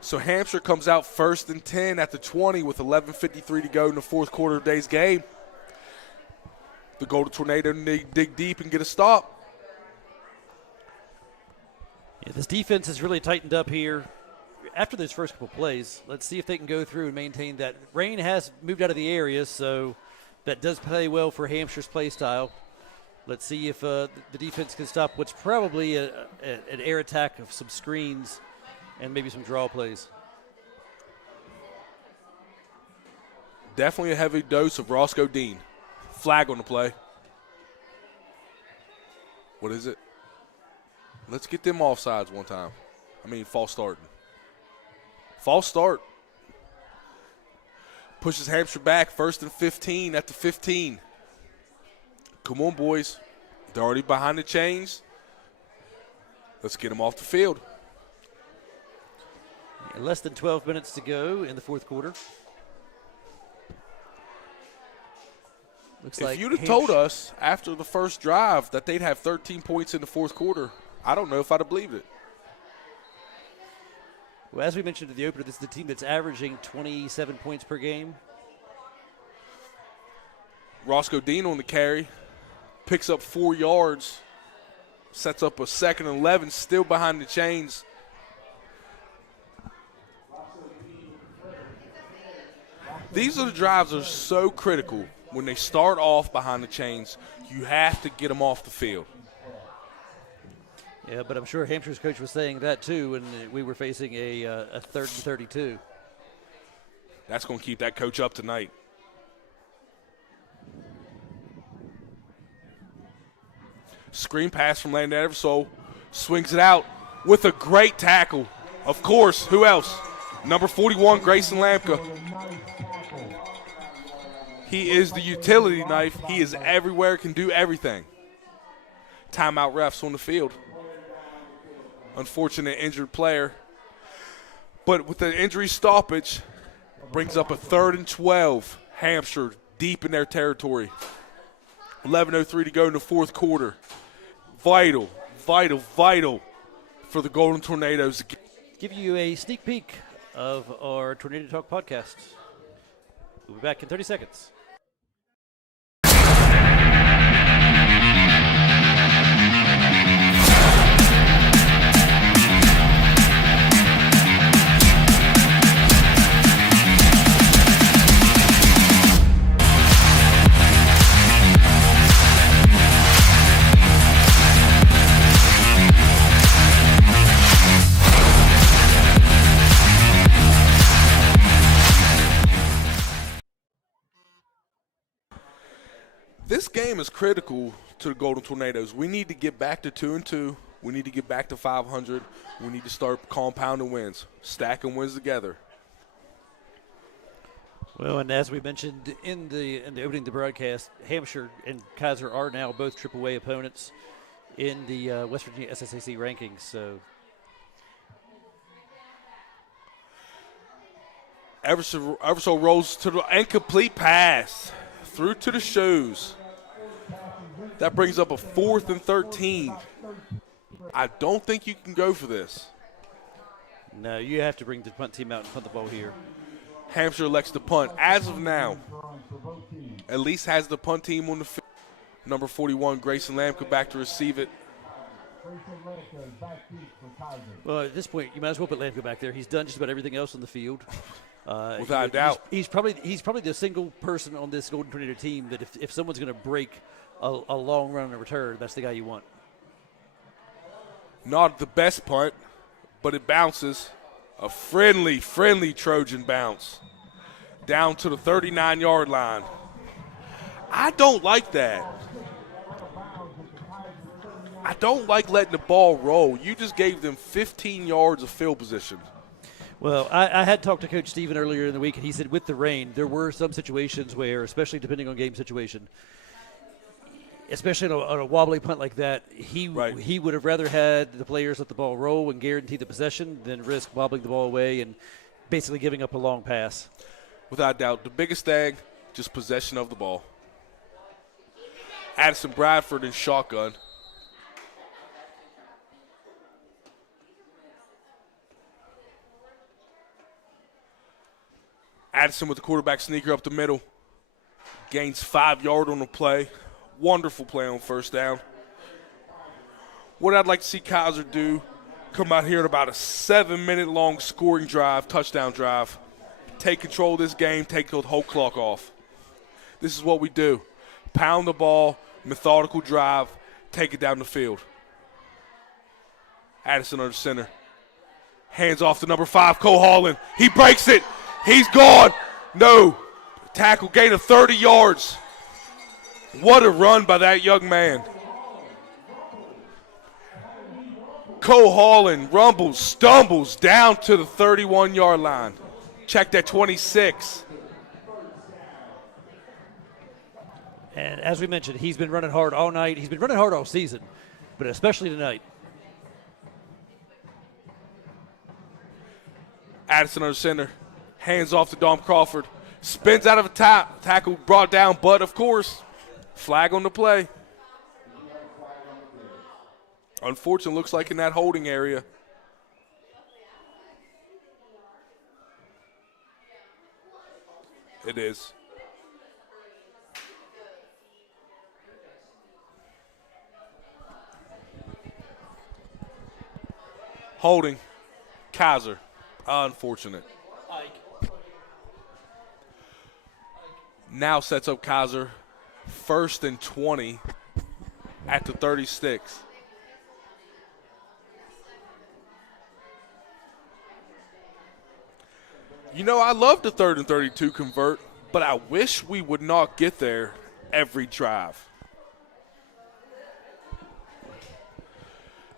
So Hampshire comes out 1st and 10 at the 20 with 11:53 to go in the fourth quarter of today's game. The Golden Tornado dig deep and get a stop. Yeah, this defense has really tightened up here after those first couple plays. Let's see if they can go through and maintain that. Rain has moved out of the area, so that does play well for Hampshire's play style. Let's see if the defense can stop what's probably an air attack of some screens and maybe some draw plays. Definitely a heavy dose of Roscoe Dean. Flag on the play. What is it? Let's get them offsides one time. False starting. False start. Pushes Hampshire back, 1st and 15 at the 15. Come on, boys. They're already behind the chains. Let's get them off the field. Yeah, less than 12 minutes to go in the fourth quarter. Looks like if you'd have told us after the first drive that they'd have 13 points in the fourth quarter, I don't know if I'd have believed it. Well, as we mentioned at the opener, this is the team that's averaging 27 points per game. Roscoe Dean on the carry, picks up 4 yards, sets up a 2nd and 11, still behind the chains. These are the drives that are so critical. When they start off behind the chains, you have to get them off the field. Yeah, but I'm sure Hampshire's coach was saying that too when we were facing a 3rd and 32. That's going to keep that coach up tonight. Screen pass from Landon Eversole. Swings it out with a great tackle. Of course, who else? Number 41, Grayson Lamka. He is the utility knife. He is everywhere, can do everything. Timeout refs on the field. Unfortunate injured player. But with the injury stoppage, brings up a 3rd and 12. Hampshire deep in their territory. 11:03 to go in the fourth quarter. Vital for the Golden Tornadoes. Give you a sneak peek of our Tornado Talk podcast. We'll be back in 30 seconds. This game is critical to the Golden Tornadoes. We need to get back to 2-2. We need to get back to 500. We need to start compounding wins, stacking wins together. Well, and as we mentioned in the opening of the broadcast, Hampshire and Kaiser are now both triple-A opponents in the West Virginia SSAC rankings. So Eversole rolls to the incomplete pass. through to the shoes. That brings up a 4th and 13. I don't think you can go for this. No, you have to bring the punt team out and punt the ball here. Hampshire elects to punt. As of now, at least has the punt team on the field. Number 41, Grayson Lamka, back to receive it. Well, at this point, you might as well put Lamka back there. He's done just about everything else on the field. Without a doubt. He's probably the single person on this Golden Tornado team that if someone's going to break a long run and a return, that's the guy you want. Not the best punt, but it bounces. A friendly Trojan bounce down to the 39-yard line. I don't like that. I don't like letting the ball roll. You just gave them 15 yards of field position. Well, I had talked to Coach Steven earlier in the week, and he said with the rain, there were some situations where, especially depending on game situation, especially on a wobbly punt like that, he would have rather had the players let the ball roll and guarantee the possession than risk wobbling the ball away and basically giving up a long pass. Without doubt, the biggest thing, just possession of the ball. Addison Bradford in shotgun. Addison with the quarterback sneaker up the middle. Gains 5 yards on the play. Wonderful play on first down. What I'd like to see Kaiser do, come out here in about a 7-minute-long scoring drive, touchdown drive. Take control of this game, take the whole clock off. This is what we do. Pound the ball, methodical drive, take it down the field. Addison under center. Hands off to number 5, Cole Holland. He breaks it. He's gone. No. Tackle, gain of 30 yards. What a run by that young man. Cole Holland rumbles, stumbles down to the 31-yard line. Check that 26. And as we mentioned, he's been running hard all night. He's been running hard all season, but especially tonight. Addison under center. Hands off to Dom Crawford. Spins out of a tackle, brought down, but of course, flag on the play. Unfortunately, looks like in that holding area. It is. Holding. Kaiser. Unfortunate. Now sets up Kaiser 1st and 20 at the 36. You know, I love the 3rd and 32 convert, but I wish we would not get there every drive.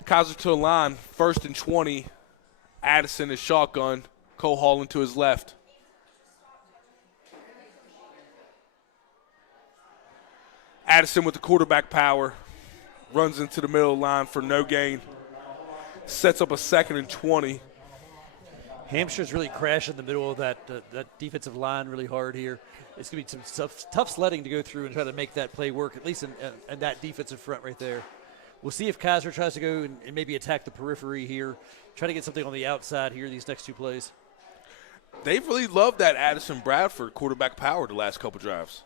Kaiser to the line, 1st and 20. Addison is shotgun. Cole Holland to his left. Addison with the quarterback power. Runs into the middle of the line for no gain. Sets up a 2nd and 20. Hampshire's really crashing the middle of that defensive line really hard here. It's going to be some tough sledding to go through and try to make that play work, at least in that defensive front right there. We'll see if Kaiser tries to go and maybe attack the periphery here, try to get something on the outside here these next 2 plays. They've really loved that Addison Bradford quarterback power the last couple drives.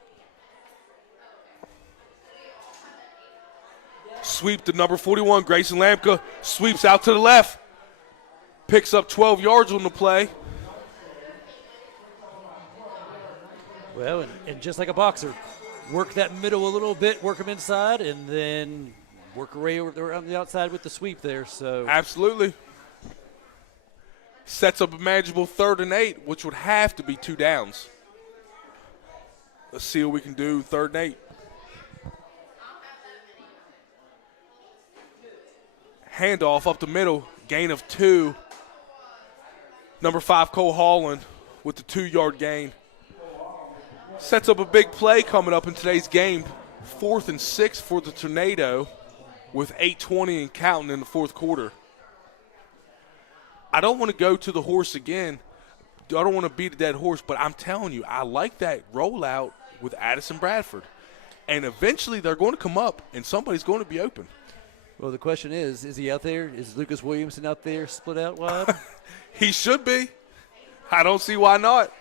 Sweep to number 41, Grayson Lamka. Sweeps out to the left. Picks up 12 yards on the play. Well, and just like a boxer, work that middle a little bit, work them inside, and then work away on the outside with the sweep there. So absolutely. Sets up a manageable 3rd and 8, which would have to be 2 downs. Let's see what we can do 3rd and 8. Handoff up the middle, gain of 2. Number 5, Cole Holland with the 2-yard gain. Sets up a big play coming up in today's game. 4th and 6 for the Tornado with 8:20 and counting in the 4th quarter. I don't want to go to the horse again. I don't want to beat a dead horse, but I'm telling you, I like that rollout with Addison Bradford. And eventually they're going to come up, and somebody's going to be open. Well, the question is he out there? Is Lucas Williamson out there split out wide? He should be. I don't see why not.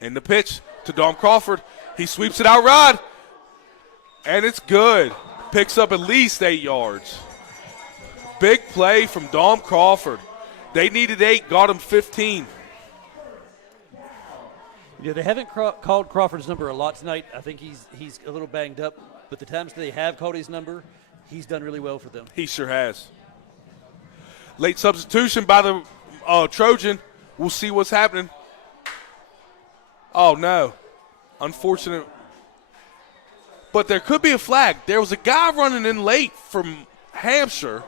And the pitch to Dom Crawford. He sweeps it out right. And it's good. Picks up at least 8 yards. Big play from Dom Crawford. They needed 8, got him 15. Yeah, they haven't called Crawford's number a lot tonight. I think he's a little banged up. But the times they have called his number, he's done really well for them. He sure has. Late substitution by the Trojan. We'll see what's happening. Oh, no. Unfortunate. But there could be a flag. There was a guy running in late from Hampshire.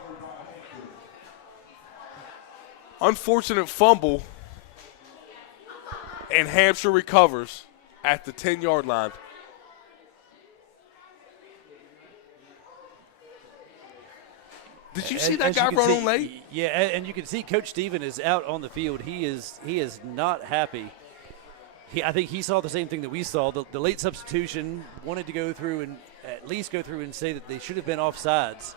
Unfortunate fumble. And Hampshire recovers at the 10-yard line. Did you see that guy run on late? Yeah, and you can see Coach Steven is out on the field. He is not happy. I think he saw the same thing that we saw. The late substitution wanted to go through and at least go through and say that they should have been offsides.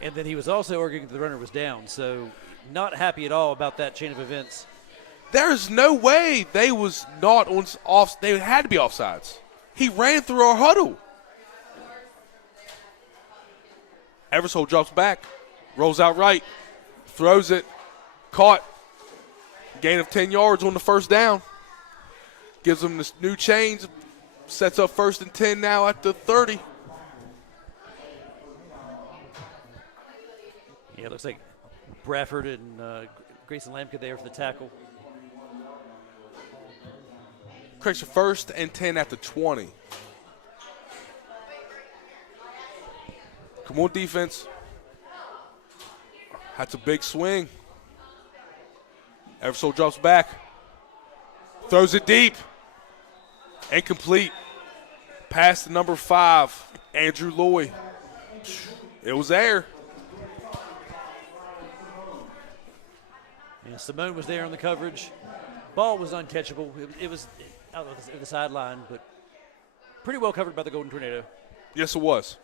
And then he was also arguing that the runner was down. So not happy at all about that chain of events. There is no way they was not on off. They had to be offsides. He ran through our huddle. Eversole drops back, rolls out right, throws it, caught. Gain of 10 yards on the first down. Gives them this new change, sets up 1st and 10 now at the 30. Yeah, it looks like Bradford and Grayson Lamke there for the tackle. Creates a 1st and 10 at the 20. Come on, defense. That's a big swing. Eversole drops back. Throws it deep. Incomplete. Pass to number 5, Andrew Loy. It was there. Yeah, Simone was there on the coverage. Ball was uncatchable. It was out of the sideline, but pretty well covered by the Golden Tornado. Yes, it was.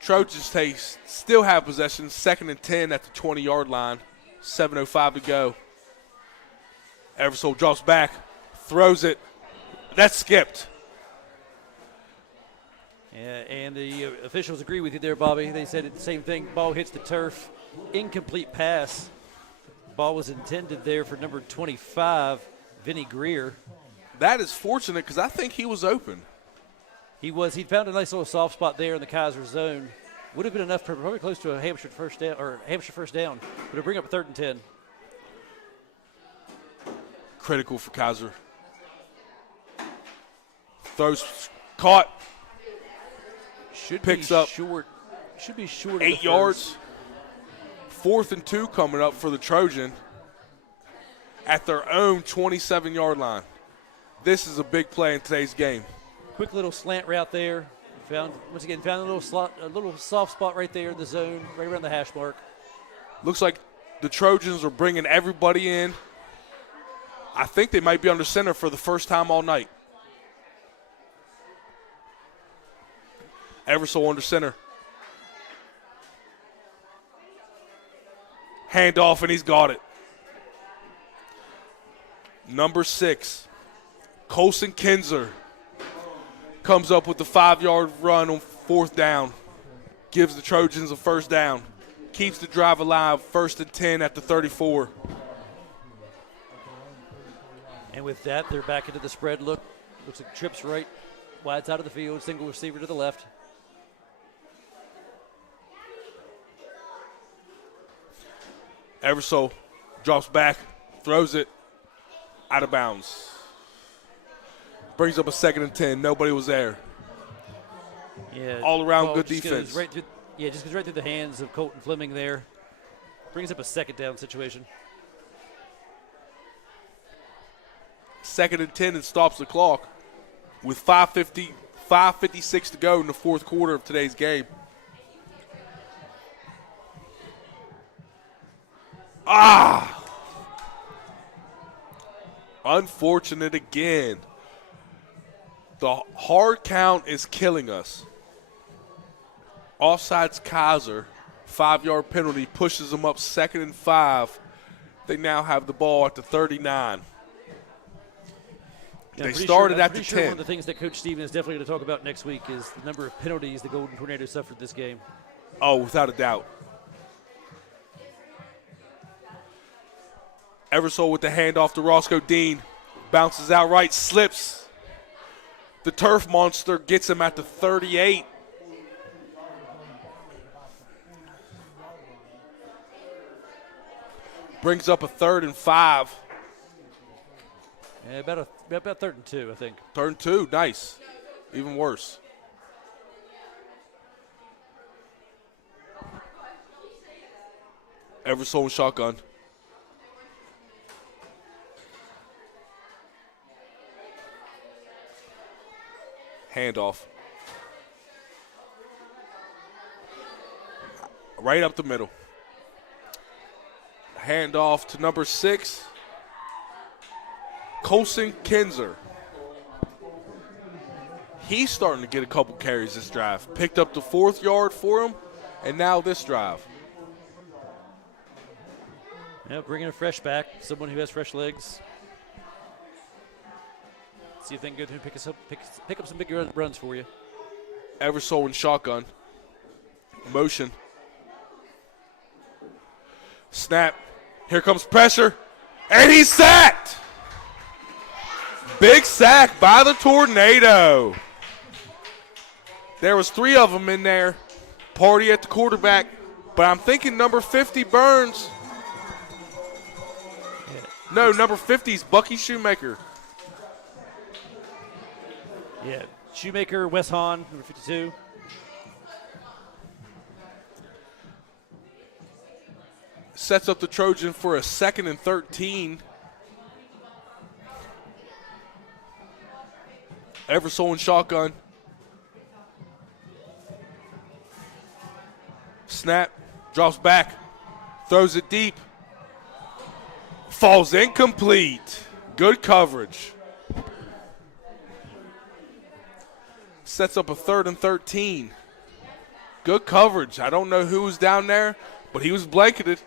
Trojans still have possession, 2nd and 10 at the 20-yard line, 7:05 to go. Eversole drops back, throws it. That's skipped. Yeah, and the officials agree with you there, Bobby. They said the same thing. Ball hits the turf. Incomplete pass. Ball was intended there for number 25, Vinny Greer. That is fortunate because I think he was open. He found a nice little soft spot there in the Kaiser zone. Would have been enough for probably close to a Hampshire first down, but it'll bring up 3rd and 10. Critical for Kaiser. Throws caught. Picks up short. Should be short. 8 yards. 4th and 2 coming up for the Trojan at their own 27-yard line. This is a big play in today's game. Quick little slant route there. Found a little soft spot right there in the zone, right around the hash mark. Looks like the Trojans are bringing everybody in. I think they might be under center for the first time all night. Eversole under center. Handoff, and he's got it. Number 6, Colson Kinzer comes up with the 5-yard run on 4th down. Gives the Trojans a 1st down. Keeps the drive alive, 1st and 10 at the 34. And with that, they're back into the spread look. Looks like trips right, wide side of the field, single receiver to the left. Eversole drops back, throws it out of bounds. Brings up a 2nd and 10. Nobody was there. Yeah, all around good just defense. Just goes right through the hands of Colton Fleming there. Brings up a 2nd down situation. 2nd and 10 and stops the clock with 5:54 5:56 to go in the fourth quarter of today's game. Unfortunate again. The hard count is killing us. Offsides Kaiser, 5-yard penalty, pushes them up 2nd and 5. They now have the ball at the 39. They started at the 10. One of the things that Coach Steven is definitely going to talk about next week is the number of penalties the Golden Tornadoes suffered this game. Oh, without a doubt. Eversole with the handoff to Roscoe Dean. Bounces out right, slips. The turf monster gets him at the 38. Brings up a 3rd and 5. Yeah, about 3rd and 2, I think. 3rd and 2, nice. Even worse. Eversole and shotgun. Handoff. Right up the middle. Handoff to number 6. Colson Kinzer. He's starting to get a couple carries this drive. Picked up the 4th yard for him, and now this drive. Yeah, bringing a fresh back, someone who has fresh legs. See if they can go through and pick up some big runs for you. Eversole and shotgun. Motion. Snap. Here comes pressure. And he's sacked. Big sack by the Tornado. There was 3 of them in there. Party at the quarterback. But I'm thinking number 50, Burns. No, number 50 is Bucky Shoemaker. Yeah, Shoemaker, Wes Hahn, number 52. Sets up the Trojan for a 2nd and 13. Eversole and shotgun. Snap, drops back, throws it deep. Falls incomplete. Good coverage. Sets up a 3rd and 13. Good coverage. I don't know who was down there, but he was blanketed.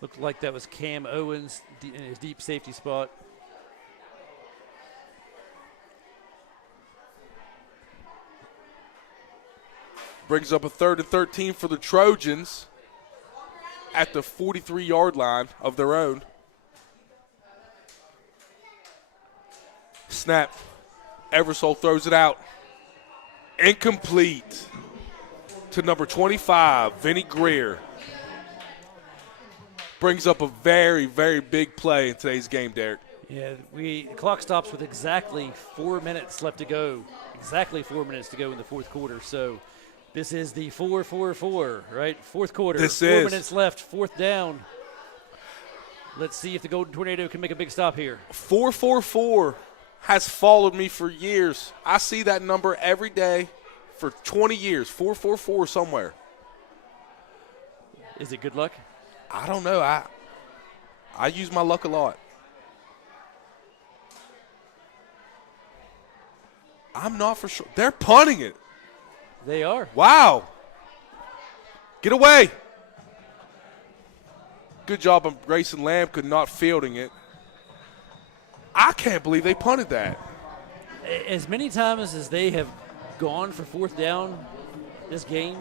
Looked like that was Cam Owens in his deep safety spot. Brings up a 3rd and 13 for the Trojans at the 43-yard line of their own. Snap. Eversole throws it out. Incomplete to number 25, Vinny Greer. Brings up a very, very big play in today's game, Derek. Yeah, the clock stops with exactly 4 minutes left to go. Exactly 4 minutes to go in the fourth quarter. So this is the 4-4-4, right? Fourth quarter. This 4 is. minutes left, 4th down. Let's see if the Golden Tornado can make a big stop here. 4-4-4 has followed me for years. I see that number every day for 20 years. 4-4-4 somewhere. Is it good luck? I don't know. I use my luck a lot. I'm not for sure. They're punting it. They are. Wow. Get away. Good job on Grayson Lamb not fielding it. I can't believe they punted that. As many times as they have gone for 4th down this game.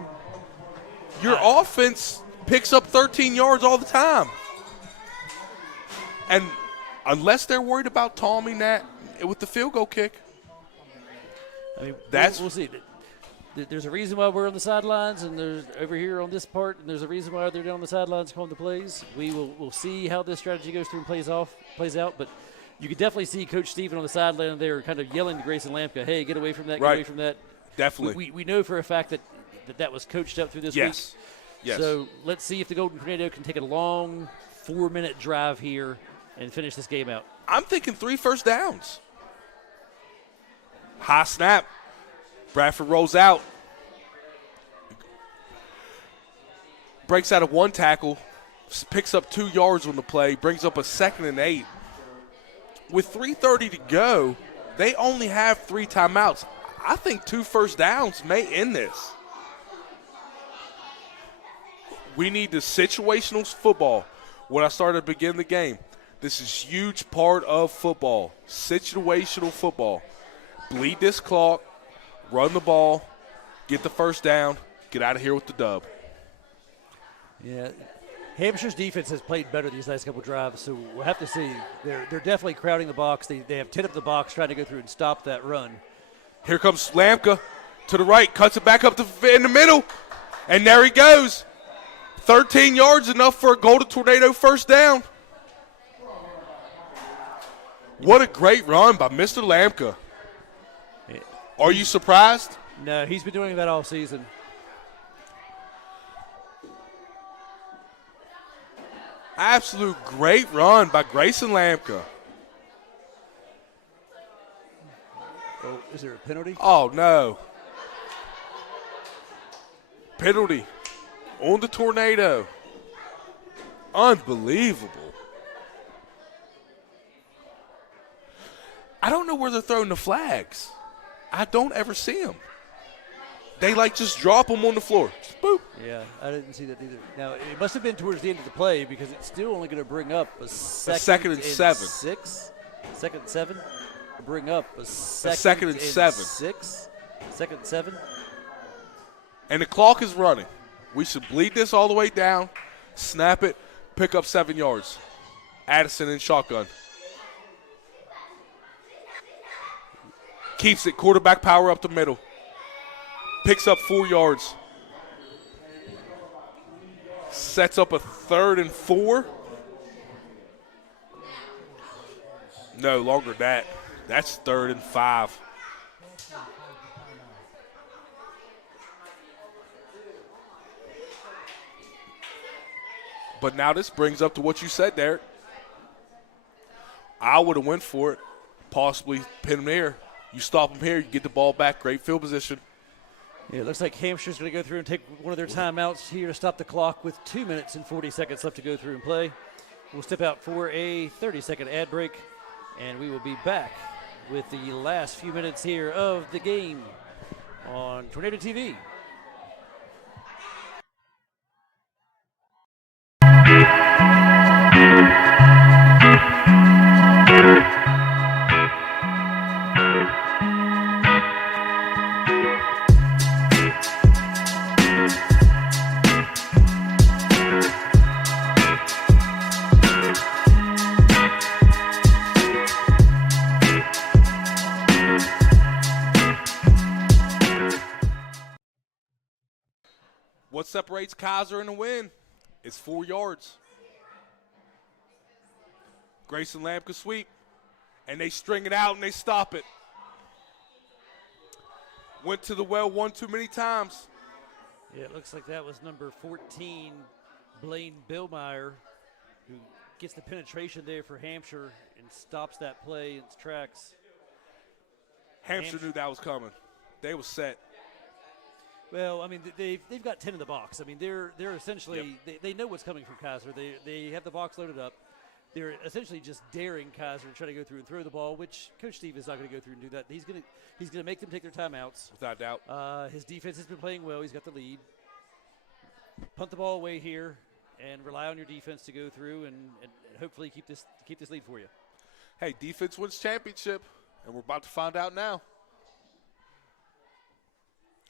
Your offense picks up 13 yards all the time. And unless they're worried about Tommy Nat with the field goal kick. I mean, That's we'll see. There's a reason why we're on the sidelines, and there's over here on this part, and there's a reason why they're down on the sidelines calling the plays. We'll see how this strategy goes through and plays out. But you could definitely see Coach Steven on the sideline there kind of yelling to Grayson Lampka, hey, get away from that, get away from that. Definitely. We know for a fact that was coached up through this week. Yes. So let's see if the Golden Tornado can take a long 4-minute drive here and finish this game out. I'm thinking 3 first downs. High snap. Bradford rolls out. Breaks out of 1 tackle. Picks up 2 yards on the play. Brings up a 2nd and 8. With 3:30 to go, they only have 3 timeouts. I think 2 first downs may end this. We need the situational football. When I started to begin the game, this is a huge part of football. Situational football. Bleed this clock, run the ball, get the first down, get out of here with the dub. Yeah, Hampshire's defense has played better these last couple drives, so we'll have to see. They're definitely crowding the box. They have 10 up the box trying to go through and stop that run. Here comes Lamka to the right, cuts it back up in the middle, and there he goes. 13 yards, enough for a Golden Tornado first down. What a great run by Mr. Lamka. Are you surprised? No, he's been doing that all season. Absolute great run by Grayson Lamka. Oh, is there a penalty? Oh, no. Penalty on the Tornado. Unbelievable. I don't know where they're throwing the flags. I don't ever see them. They just drop them on the floor. Just boop. Yeah, I didn't see that either. Now, it must have been towards the end of the play because it's still only going to bring up a second and 7. 6. 2nd and 7. Bring up a second and 7. 6. 2nd and 7. And the clock is running. We should bleed this all the way down, snap it, pick up 7 yards. Addison in shotgun. Keeps it, quarterback power up the middle. Picks up 4 yards. Sets up a 3rd and 4. No, longer than that. That's 3rd and 5. But now this brings up to what you said, Derek. I would have went for it, possibly pin him there. You stop him here, you get the ball back, great field position. Yeah, it looks like Hampshire's going to go through and take one of their timeouts here to stop the clock with 2 minutes and 40 seconds left to go through and play. We'll step out for a 30-second ad break, and we will be back with the last few minutes here of the game on Tornado TV. What separates Kaiser and the win? It's 4 yards. Grayson Lamka sweep, and they string it out and they stop it. Went to the well one too many times. Yeah, it looks like that was number 14, Blaine Billmeyer, who gets the penetration there for Hampshire and stops that play in its tracks. Hampshire knew that was coming. They was set. Well, I mean, they've got 10 in the box. I mean, they're essentially they know what's coming from Kaiser. They have the box loaded up. They're essentially just daring Kaiser to try to go through and throw the ball, which Coach Steve is not going to go through and do that. He's going to make them take their timeouts. Without doubt. His defense has been playing well. He's got the lead. Punt the ball away here and rely on your defense to go through and hopefully keep this lead for you. Hey, defense wins championship, and we're about to find out now.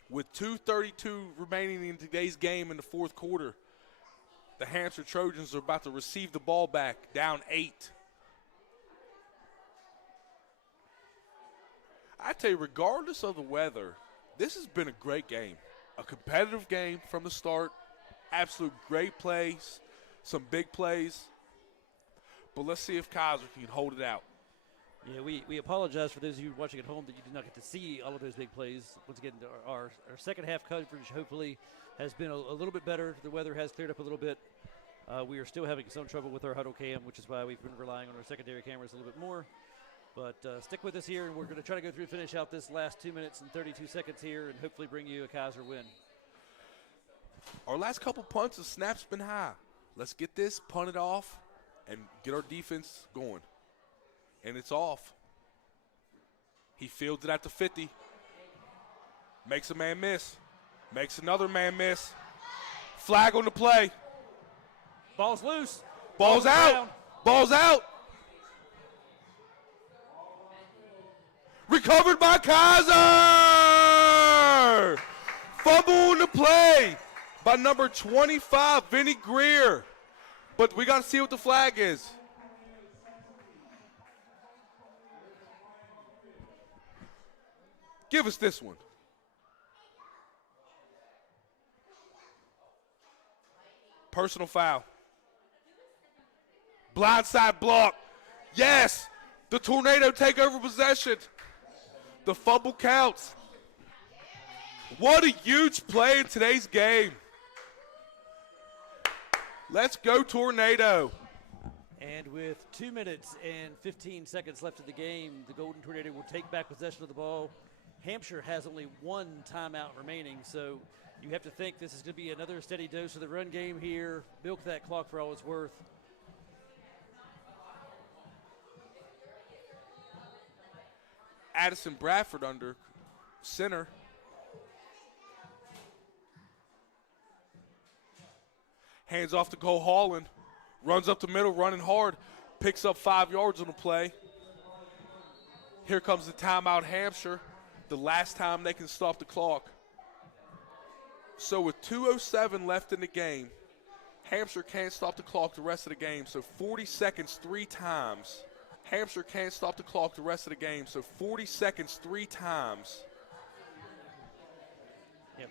With 2:32 remaining in today's game in the fourth quarter, the Hampshire Trojans are about to receive the ball back, down 8. I tell you, regardless of the weather, this has been a great game. A competitive game from the start. Absolute great plays, some big plays. But let's see if Kaiser can hold it out. Yeah, we apologize for those of you watching at home that you did not get to see all of those big plays. Once again, our second half coverage hopefully has been a little bit better. The weather has cleared up a little bit. We are still having some trouble with our huddle cam, which is why we've been relying on our secondary cameras a little bit more. But stick with us here, and we're going to try to go through and finish out this last 2 minutes and 32 seconds here and hopefully bring you a Kaiser win. Our last couple punts, the snap's been high. Let's get this, punt it off, and get our defense going. And it's off. He fields it at the 50. Makes a man miss. Makes another man miss. Flag on the play. Ball's loose. Ball's out. Down. Ball's out. Recovered by Kaiser. Fumble on the play by number 25, Vinny Greer. But we got to see what the flag is. Give us this one. Personal foul. Blindside block. Yes. The Tornado take over possession. The fumble counts. What a huge play in today's game. Let's go Tornado. And with 2 minutes and 15 seconds left of the game, the Golden Tornado will take back possession of the ball. Hampshire has only one timeout remaining, so you have to think this is going to be another steady dose of the run game here. Milk that clock for all it's worth. Addison Bradford under center. Hands off to Cole Holland. Runs up the middle, running hard. Picks up 5 yards on the play. Here comes the timeout, Hampshire. The last time they can stop the clock. So with 2:07 left in the game, Hampshire can't stop the clock the rest of the game. So 40 seconds 3 times. Hampshire can't stop the clock the rest of the game. So 40 seconds 3 times. Yep.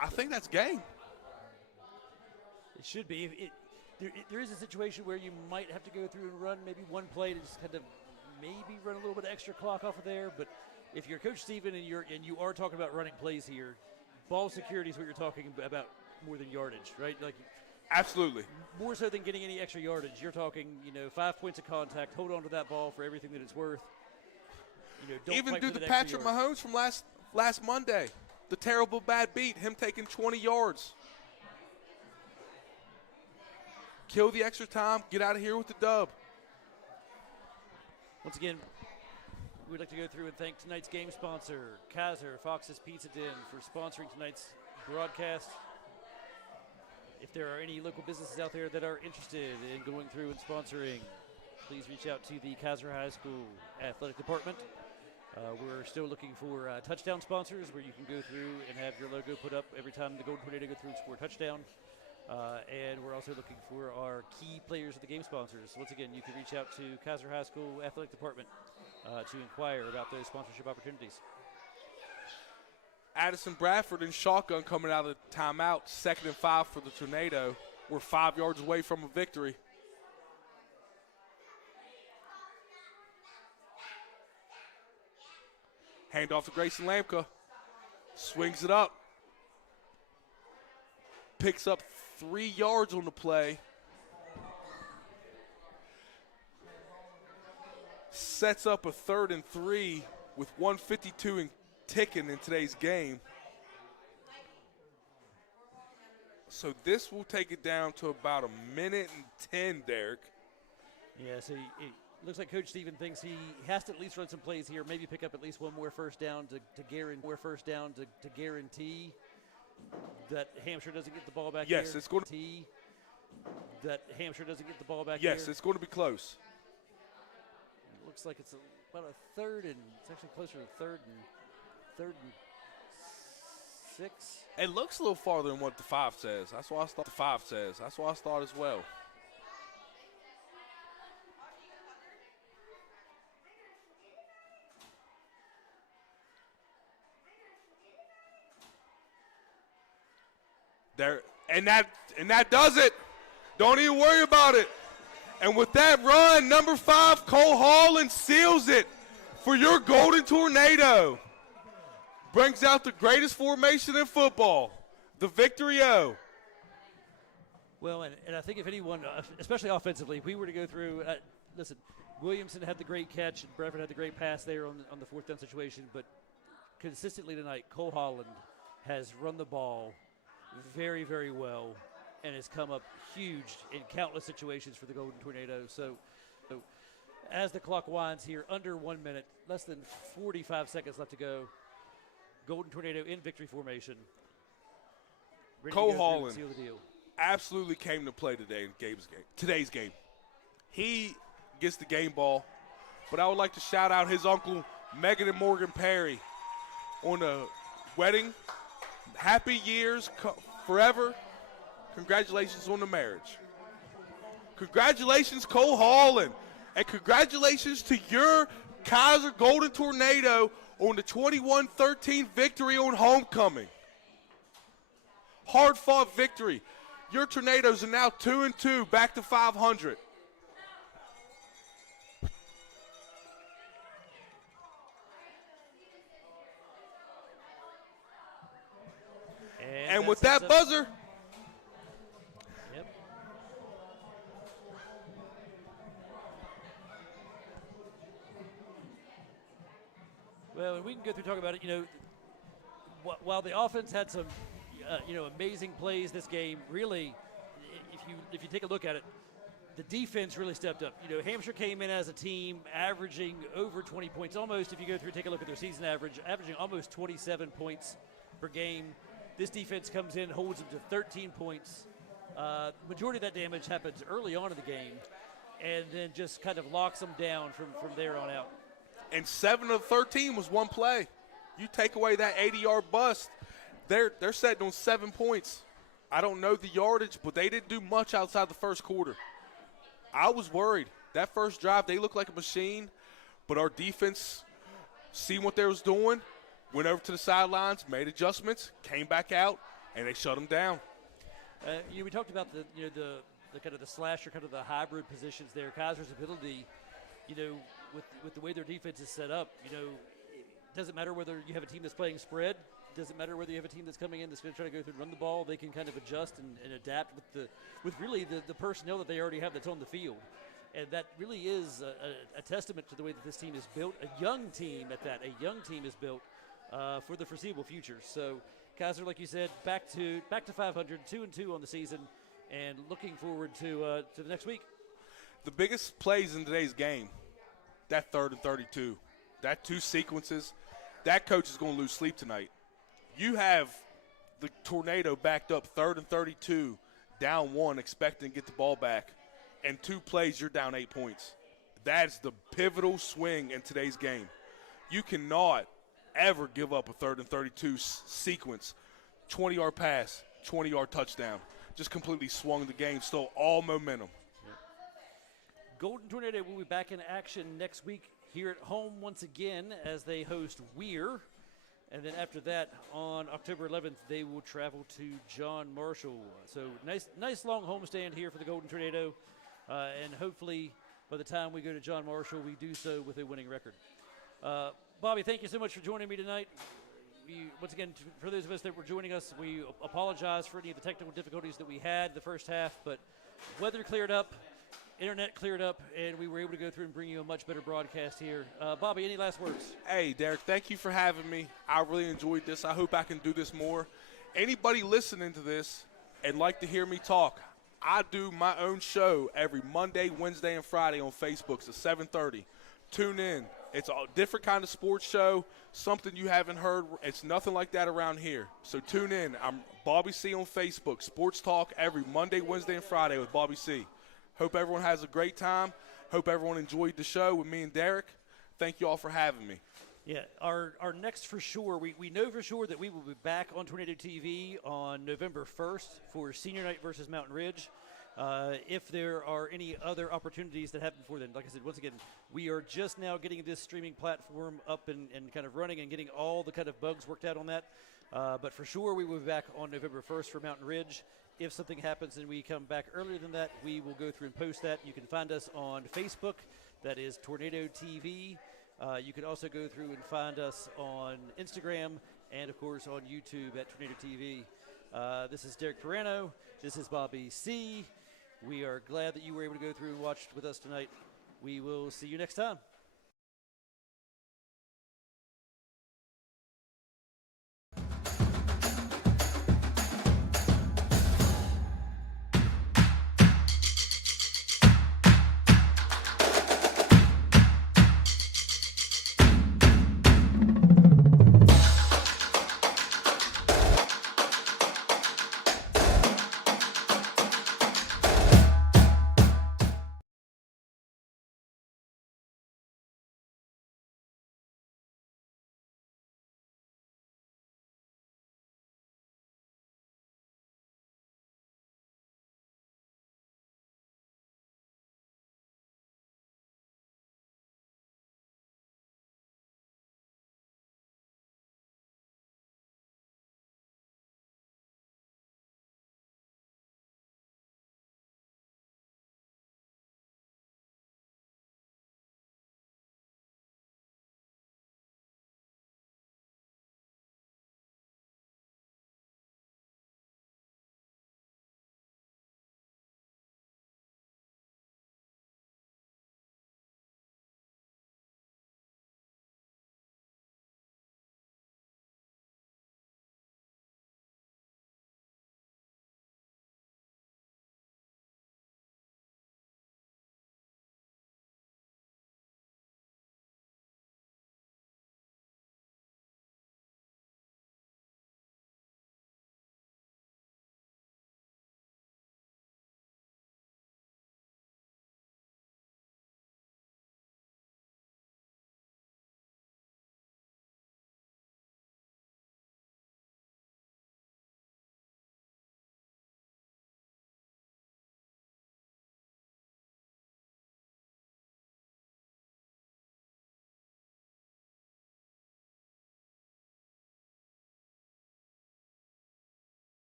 I think that's game. It should be. There is a situation where you might have to go through and run maybe one play to just kind of maybe run a little bit of extra clock off of there. But if you're Coach Steven and you are talking about running plays here, ball security is what you're talking about more than yardage, right? Like absolutely. More so than getting any extra yardage. You're talking, 5 points of contact, hold on to that ball for everything that it's worth. Don't even fight do for the that Patrick extra yard. Mahomes from last Monday. The terrible bad beat, him taking 20 yards. Kill the extra time, get out of here with the dub. Once again, we'd like to go through and thank tonight's game sponsor, Kaiser Fox's Pizza Den, for sponsoring tonight's broadcast. If there are any local businesses out there that are interested in going through and sponsoring, please reach out to the Kaiser High School Athletic Department. We're still looking for touchdown sponsors where you can go through and have your logo put up every time the Golden Tornado go through and score a touchdown. And we're also looking for our key players of the game sponsors. Once again, you can reach out to Kaiser High School Athletic Department to inquire about those sponsorship opportunities. Addison Bradford in shotgun coming out of the timeout. 2nd and 5 for the Tornado. We're 5 yards away from a victory. Hand off to Grayson Lamka. Swings it up. Picks up 3 yards on the play. Sets up a 3rd and 3 with 1:52 and ticking in today's game. So this will take it down to about 1:10, Derek. Yeah, so it looks like Coach Steven thinks he has to at least run some plays here, maybe pick up at least one more first down to guarantee that Hampshire doesn't get the ball back here. Yes, it's going to that Hampshire doesn't get the ball back here. Yes, it's going to be close. It looks like it's about a 3rd and it's actually closer to 3rd and 6. It looks a little farther than what the 5 says. That's why I thought as well. There and that does it. Don't even worry about it. And with that run, number 5, Cole Holland seals it for your Golden Tornado. Brings out the greatest formation in football, the Victory O. Well, and I think if anyone, especially offensively, if we were to go through, listen, Williamson had the great catch and Bradford had the great pass there on the fourth down situation, but consistently tonight, Cole Holland has run the ball very, very well and has come up huge in countless situations for the Golden Tornado. So as the clock winds here, under 1 minute, less than 45 seconds left to go, Golden Tornado in victory formation. Ready Cole to go through and Holland seal the deal. absolutely came to play today in today's game. He gets the game ball, but I would like to shout out his uncle, Megan and Morgan Perry, on the wedding. Happy years forever. Congratulations on the marriage. Congratulations, Cole Holland. And congratulations to your Kaiser Golden Tornado on the 21-13 victory on homecoming. Hard-fought victory. Your Tornadoes are now 2-2, back to 500. And with that buzzer, yep. Well, and we can go through talk about it. While the offense had some, amazing plays this game, really, if you take a look at it, the defense really stepped up. Hampshire came in as a team averaging over 20 points, almost. If you go through and take a look at their season average, averaging almost 27 points per game. This defense comes in, holds them to 13 points. Majority of that damage happens early on in the game, and then just kind of locks them down from there on out. And 7 of 13 was one play. You take away that 80-yard bust, they're setting on 7 points. I don't know the yardage, but they didn't do much outside the first quarter. I was worried. That first drive, they looked like a machine, but our defense, seeing what they was doing, went over to the sidelines, made adjustments, came back out, and they shut them down. We talked about the kind of the slasher, kind of the hybrid positions there. Kaiser's ability, with the way their defense is set up, it doesn't matter whether you have a team that's playing spread. Doesn't matter whether you have a team that's coming in that's going to try to go through and run the ball. They can kind of adjust and adapt with really the personnel that they already have that's on the field. And that really is a testament to the way that this team is built. A young team at that. A young team is built for the foreseeable future. So Kaiser, like you said, back to 500, 2-2 on the season, and looking forward to the next week. The biggest plays in today's game, that 3rd and 32, that 2 sequences, that coach is going to lose sleep tonight. You have the Tornado backed up 3rd and 32, down 1, expecting to get the ball back, and 2 plays, you're down 8 points. That's the pivotal swing in today's game. You cannot ever give up a 3rd and 32 sequence, 20-yard pass, 20-yard touchdown. Just completely swung the game, stole all momentum. Yep. Golden Tornado will be back in action next week here at home once again as they host Weir. And then after that, on October 11th, they will travel to John Marshall. So nice long homestand here for the Golden Tornado. And hopefully by the time we go to John Marshall, we do so with a winning record. Bobby, thank you so much for joining me tonight. Once again, for those of us that were joining us, we apologize for any of the technical difficulties that we had the first half, but weather cleared up, internet cleared up, and we were able to go through and bring you a much better broadcast here. Bobby, any last words? Hey, Derek, thank you for having me. I really enjoyed this. I hope I can do this more. Anybody listening to this and like to hear me talk, I do my own show every Monday, Wednesday, and Friday on Facebook. It's at 7:30. Tune in. It's a different kind of sports show, something you haven't heard. It's nothing like that around here. So tune in. I'm Bobby C on Facebook. Sports Talk every Monday, Wednesday, and Friday with Bobby C. Hope everyone has a great time. Hope everyone enjoyed the show with me and Derek. Thank you all for having me. Yeah, our next for sure, we know for sure that we will be back on Tornado TV on November 1st for Senior Night versus Mountain Ridge. If there are any other opportunities that happen before then, like I said, once again, we are just now getting this streaming platform up and kind of running and getting all the kind of bugs worked out on that. But for sure, we will be back on November 1st for Mountain Ridge. If something happens and we come back earlier than that, we will go through and post that. You can find us on Facebook. That is Tornado TV. You can also go through and find us on Instagram and, of course, on YouTube at Tornado TV. This is Derek Perano. This is Bobby C. We are glad that you were able to go through and watch with us tonight. We will see you next time.